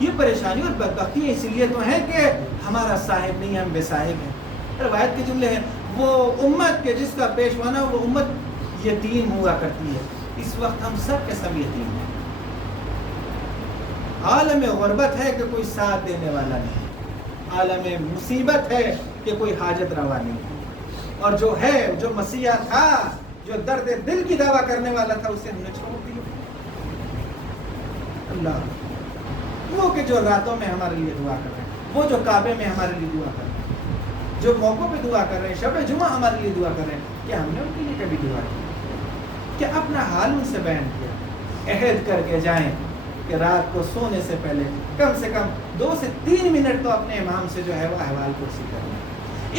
یہ پریشانی اور بدبختی اس لیے تو ہے کہ ہمارا صاحب نہیں, ہم بے صاحب ہیں. روایت کے جملے ہیں وہ امت کے جس کا پیشوانا وہ امت یتیم ہوا کرتی ہے. اس وقت ہم سب کے سب یتیم ہیں. عالم غربت ہے کہ کوئی ساتھ دینے والا نہیں, عالم مصیبت ہے کہ کوئی حاجت روا نہیں, اور جو ہے جو مسیحا تھا جو درد دل کی دوا کرنے والا تھا اسے ہم نے چھوڑ دیا. اللہ وہ کہ جو راتوں میں ہمارے لیے دعا کر رہے ہیں, وہ جو کعبے میں ہمارے لیے دعا کر رہے ہیں, جو موقعوں پہ دعا کر رہے ہیں, شب جمعہ ہمارے لیے دعا کر رہے ہیں, کیا ہم نے ان کے لیے کبھی دعا کی؟ کہ اپنا حال ان سے بیان کیا, عہد کر کے جائیں کہ رات کو سونے سے پہلے کم سے کم 2 سے 3 منٹ تو اپنے امام سے جو ہے وہ احوال پرسی کرنا.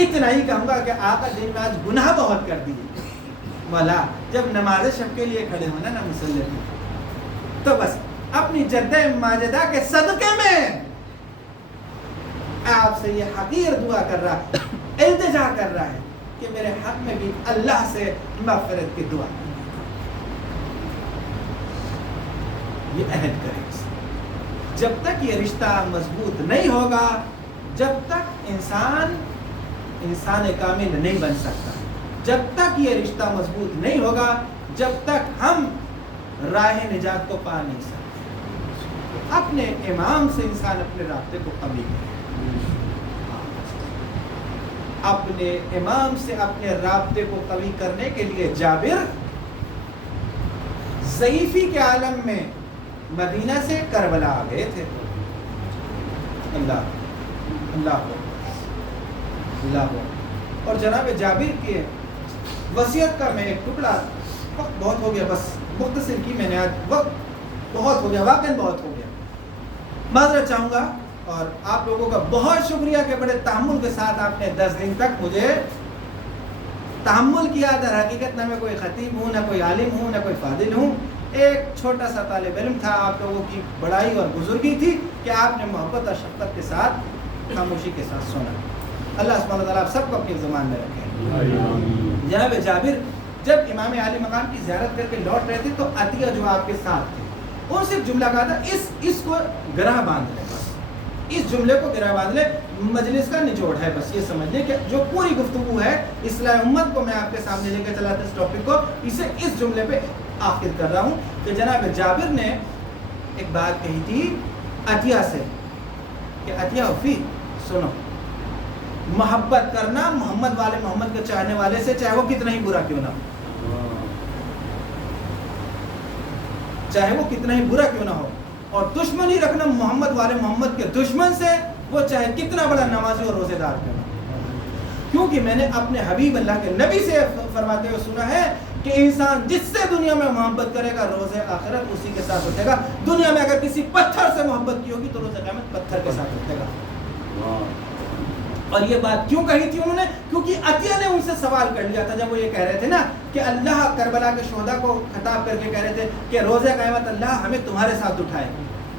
اتنا ہی کہوں گا کہ آقا دن میں آج گناہ بہت کر دیے, مولا جب نماز شب کے لیے کھڑے ہونا نا مصلی پہ, تو بس اپنی جدہ ماجدہ کے صدقے میں آپ سے یہ حقیر دعا کر رہا, التجا کر رہا ہے کہ میرے حق میں بھی اللہ سے مغفرت کی دعا. یہ عہد کرے. جب تک یہ رشتہ مضبوط نہیں ہوگا, جب تک انسان کامل نہیں بن سکتا, جب تک یہ رشتہ مضبوط نہیں ہوگا, جب تک ہم راہ نجات کو پا نہیں سکتے. اپنے امام سے انسان اپنے رابطے کو قوی کرے, اپنے امام سے اپنے رابطے کو قوی کرنے کے لیے جابر ضعیفی کے عالم میں مدینہ سے کربلا آ گئے تھے. اللہ اور جناب جابر کی وصیت کا میں ایک ٹکڑا, وقت بہت ہو گیا, بس مختصر کی میں نے آج, وقت بہت ہو گیا, واقعا بہت ہو گیا, معذرت چاہوں گا. اور آپ لوگوں کا بہت شکریہ کہ بڑے تحمل کے ساتھ آپ نے 10 دن تک مجھے تحمل کیا. در حقیقت نہ میں کوئی خطیب ہوں, نہ کوئی عالم ہوں, نہ کوئی فاضل ہوں, ایک چھوٹا سا طالب علم تھا. آپ لوگوں کی بڑائی اور بزرگی تھی کہ آپ نے محبت اور شفقت کے ساتھ خاموشی کے ساتھ سنا. اللہ سبحانہ و تعالیٰ آپ سب کو اپنی زبان میں رکھے. جناب جابر جب امام عالی مقام کی زیارت کر کے لوٹ رہے تھے تو عطیہ جو آپ کے ساتھ تھے, ان سے جملہ کہا تھا اس کو گرہ باندھ لیں, بس اس جملے کو گرہ باندھ لیں, مجلس کا نچوڑ ہے, بس یہ سمجھ لیں کہ جو پوری گفتگو ہے اصلاح امت کو میں آپ کے سامنے لے کے چلا تھا, اس ٹاپک کو, اسے اس جملے پہ آخر کر رہا ہوں کہ جناب جابر نے ایک بات کہی تھی عطیہ سے کہ عطیہ وفی سنو، محبت کرنا محمد والے محمد کے چاہنے والے سے، چاہے وہ کتنا ہی برا کیوں نہ ہو، چاہے وہ کتنا ہی برا کیوں نہ ہو، اور دشمنی رکھنا محمد والے محمد کے دشمن سے، وہ چاہے کتنا بڑا نمازی اور روزے دار کیوں نہ ہو۔ کیونکہ میں نے اپنے حبیب اللہ کے نبی سے فرماتے ہوئے سنا ہے کہ انسان جس سے دنیا میں محبت کرے گا روز آخرت اسی کے ساتھ اٹھے گا۔ دنیا میں اگر کسی پتھر سے محبت کی ہوگی تو روز قیامت پتھر کے ساتھ اٹھے گا۔ اور یہ بات کیوں کہی تھی انہوں نے؟ کیونکہ عطیہ نے ان سے سوال کر لیا تھا جب وہ یہ کہہ رہے تھے نا کہ اللہ کربلا کے شہداء کو خطاب کر کے کہہ رہے تھے کہ روز قیامت اللہ ہمیں تمہارے ساتھ اٹھائے،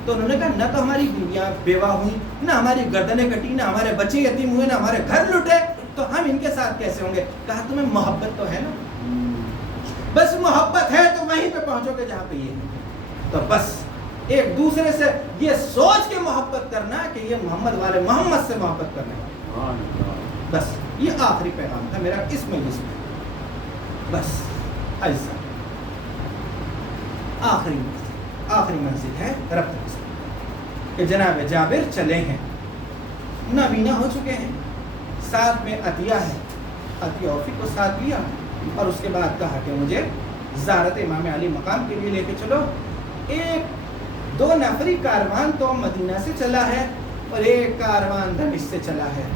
تو انہوں نے کہا نہ تو ہماری بیویاں بیوہ ہوئی، نہ ہماری گردنیں کٹی، نہ ہمارے بچے یتیم ہوئے، نہ ہمارے گھر لٹے، تو ہم ان کے ساتھ کیسے ہوں گے؟ کہا تمہیں محبت تو ہے نا، بس محبت ہے تو وہیں پہ پہنچو گے جہاں پہ یہ ہے۔ تو بس ایک دوسرے سے یہ سوچ کے محبت کرنا کہ یہ محمد والے محمد سے محبت کرنا، بس یہ آخری پیغام تھا میرا اس مجلس میں۔ بس ایسا آخری منزل ہے رب تک کہ جناب جابر چلے ہیں، نابینا ہو چکے ہیں، ساتھ میں عطیہ ہے، عطیہ وفی کو ساتھ لیا اور اس کے بعد کہا کہ مجھے زیارت امام علی مقام کے لیے لے کے چلو۔ ایک 2 نفری کاروان تو مدینہ سے چلا ہے اور ایک کاروان دمشق سے چلا ہے۔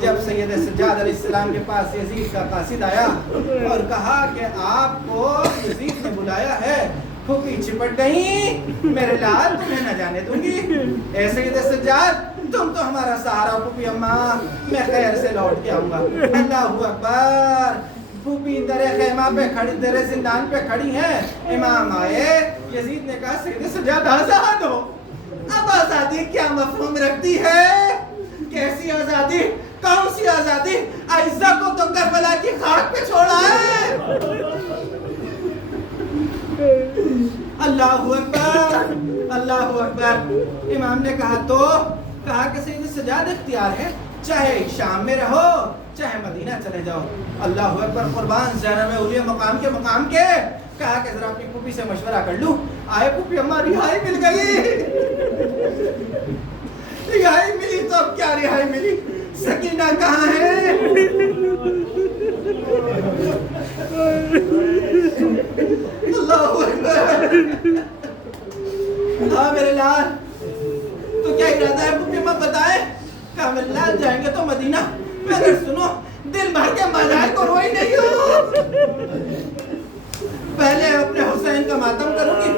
جب سید سجاد علیہ السلام کے پاس یزید کا قاصد آیا اور کہا کہ آپ کو یزید نے بلایا ہے، پھوپھی چپٹ گئی، میرے لال تمہیں نہ جانے دوں گی، اے سید سجاد تم تو ہمارا سہارا، پھوپھی اماں میں خیر سے لوٹ کے آؤں گا۔ اللہ اکبر، پھوپھی در خیمہ پہ کھڑی، در زندان پہ کھڑی ہیں، امام آئے، یزید نے کہا سید سجاد آزاد ہو۔ اب آزادی کیا مفہوم رکھتی ہے؟ کیسی آزادی؟ کون سی آزادی؟ عائشہ کو تو کربلا کی خاک پہ چھوڑا ہے۔ اللہ اکبر، اللہ اکبر۔ امام نے کہا کہ سید سجاد اختیار ہے، چاہے شام میں رہو چاہے مدینہ چلے جاؤ۔ اللہ اکبر، قربان زینب اولیاء مقام کے کہا کہ ذرا اپنی پھوپھی سے مشورہ کر لوں۔ آئے پھوپھی اماں رہائی مل گئی، رہائی ملی تو اب کیا رہائی ملی، سکینہ کہاں ہے؟ اللہ اکبر۔ ہاں میرے لال تو کیا ارادہ ہے پھوپھی اماں بتائے؟ کہا میرے لال جائیں گے تو مدینہ، میرے سنو دل بھر کے مزاج کو روئی نہیں ہو، پہلے اپنے حسین کا ماتم کروں گی،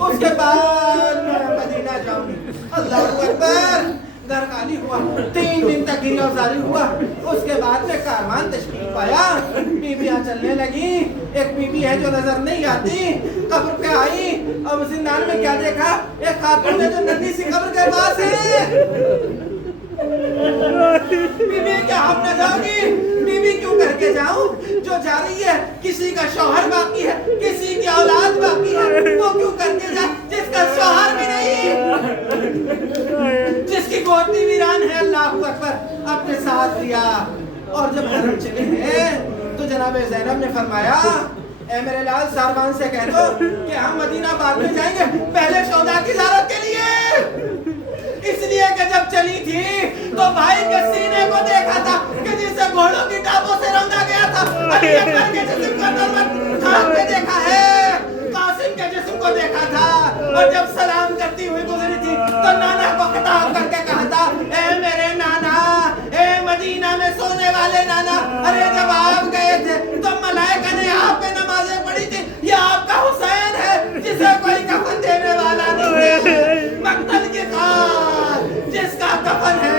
اس کے بعد میں مدینہ جاؤں گی۔ اللہ اکبر، گھر خالی ہوا، 3 دن تک گھیرا زاری ہوا، اس کے بعد میں کاروان تشریف پایا، بیویاں چلنے لگی، ایک بیوی ہے جو نظر نہیں آتی، قبر پہ آئی اور زندان میں کیا دیکھا؟ ایک خاتون ہے جو ننھی سی قبر کے پاس ہے۔ بیوی کیا ہم نہ جاؤ گی؟ بیوی کیوں کر کے جاؤں؟ جو جا رہی ہے کسی کا شوہر باقی ہے، کسی کی اولاد باقی ہے، وہ کیوں کر کے جائے جس کا شوہر بھی نہیں، جس کی گودی ویران ہے۔ اللہ اکبر، اپنے ساتھ لیا اور جب حرم چلے ہیں تو جناب زینب نے فرمایا اے میرے لال ساربان سے کہہ دو کہ ہم مدینہ بعد میں جائیں گے، پہلے شہداء کی زیارت کے لیے، اس لیے کہ جب چلی تھی تو بھائی کے سینے کو دیکھا تھا کہ جسے گھوڑوں کی ٹاپوں سے روندا گیا تھا، علی اکبر کے جسم کو نورمت خان پہ دیکھا ہے، قاسم کے جسم کو دیکھا تھا، اور جب سلام کرتی ہوئی گزری تھی تو نانا کو خطاب کر کے کہا تھا اے میرے نانا، اے مدینہ میں سونے والے نانا، ارے جب آپ گئے تھے تو ملائکہ نے آپ پہ نمازیں پڑھی تھی، یہ آپ کا حسین ہے جسے کوئی کفن دینے والا نہیں ہے، مقتل کی خاک جس کا کفن ہے۔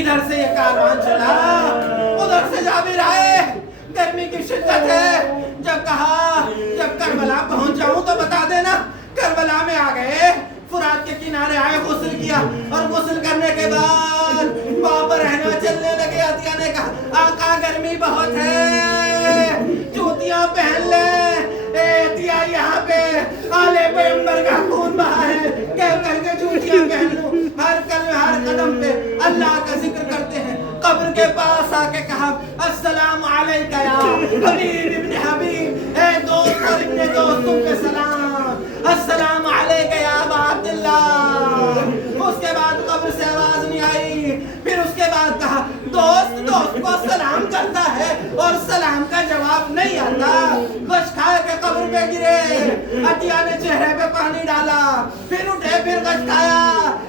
ادھر سے یہ کاروان چلا، ادھر سے جابر آئے، گرمی کی شدت ہے، جب کربلا پہنچ جاؤں تو بتا دینا۔ کربلا میں آ گئے، فرات کے کنارے آئے، غسل کیا اور غسل کرنے کے بعد بابا رہنا چلنے لگے۔ عطیہ نے کہا آقا گرمی بہت ہے، جوتیاں پہن لے۔ اے عطیہ یہاں پہ آلے پیغمبر کا خون بہا ہے، کہہ کر کے جوتیاں پہن لوں۔ ہر قدم پہ اللہ کا ذکر کرتے ہیں۔ قبر کے پاس آ کے کہا السلام علیکہ یا حبیب ابن حبیب، اے دوست اور ابن دوست تم پہ سلام، السلام علیکہ یا ابا عبداللہ اب نہیں آتا. گوشت کھا کے قبر پہ گرے, عطیہ نے چہرے پہ پانی ڈالا, پھر اٹھے, پھر گوشت کھایا,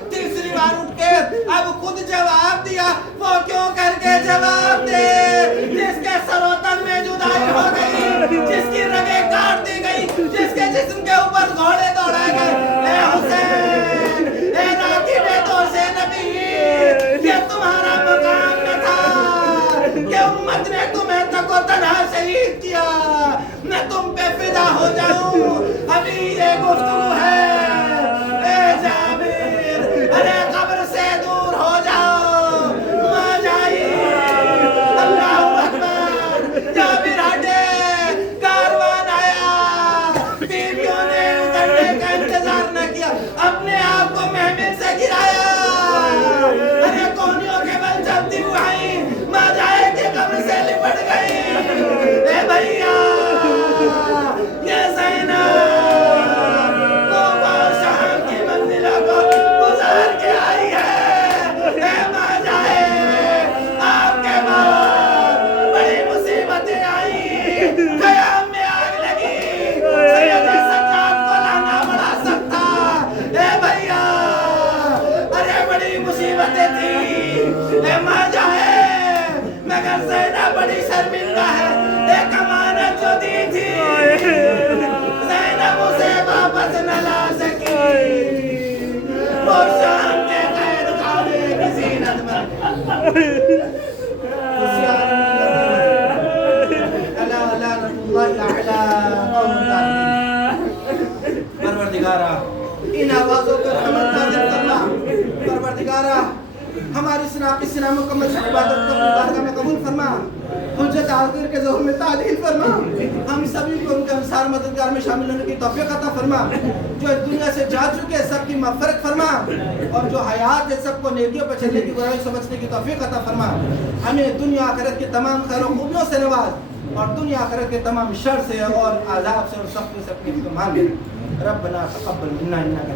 تیسری بار اٹھ کے اب خود جواب دیا. وہ کیوں کر کے جواب دے جس کے سر و تن میں جدائی ہو گئی, جس کی رگیں کاٹ دی گئی, جس کے جسم کے اوپر گھوڑے دوڑائے گئے. اے حسین, اے راکب دوش نبی, یہ تمہارا مقام نہ تھا کہ امت نے تمہیں تک و تنہا شہید کیا, میں تم پہ فدا ہو جاؤں. ابھی یہ گفتگو ہے. اے جابر, ارے قبر سے دور ہو جاؤ, ماں جائی. اللہ اکبر. جابر ہٹے, کاروان آیا, بیویوں نے اترنے کا انتظار نہ کیا, اپنے آپ کو محمل سے گرایا. ارے کونیوں کے بل چلتی ہوئی ماں جائے کی قبر سے لپٹ گئی. اے بھیا, یہ زینب کوفہ اور شام کی منزلوں کو گزار کے آئی ہے. اے ماں جائے, آپ کے بعد بڑی مصیبتیں آئیں, قیام میں آگ لگی, سید سجاد کو لانا پڑا سکتا. اے بھیا, ارے بڑی مصیبتیں تھیں. اے ماں جائے, مگر زینب بڑی شرمندہ ہے. ایک امانت جو دی تھی زینب اسے واپس نہ لا سکی. وہ شام کے قید خانے کی زینت میں پروردگارا, ان آوازوں پر حمد نازل فرما. پروردگارا, ہماری سنا مکمل سے عبادت کو اپنی بارگاہ میں قبول فرما. حجت آخر کے ظہور میں تعدیل فرما. ہم سبھی کو ان کے انصار مددگار میں شامل ہونے کی توفیق عطا فرما. جو اس دنیا سے جا چکے سب کی مغفرت فرما, اور جو حیات ہے سب کو نیکیوں پر چلنے کی, برائی سے بچنے کی توفیق عطا فرما. ہمیں دنیا آخرت کی تمام خیر و خوبیوں سے نواز, اور دنیا آخرت کے تمام شر سے اور عذاب سے اور سختی سے اپنی حفظ و مان. ربنا تقبل منا انک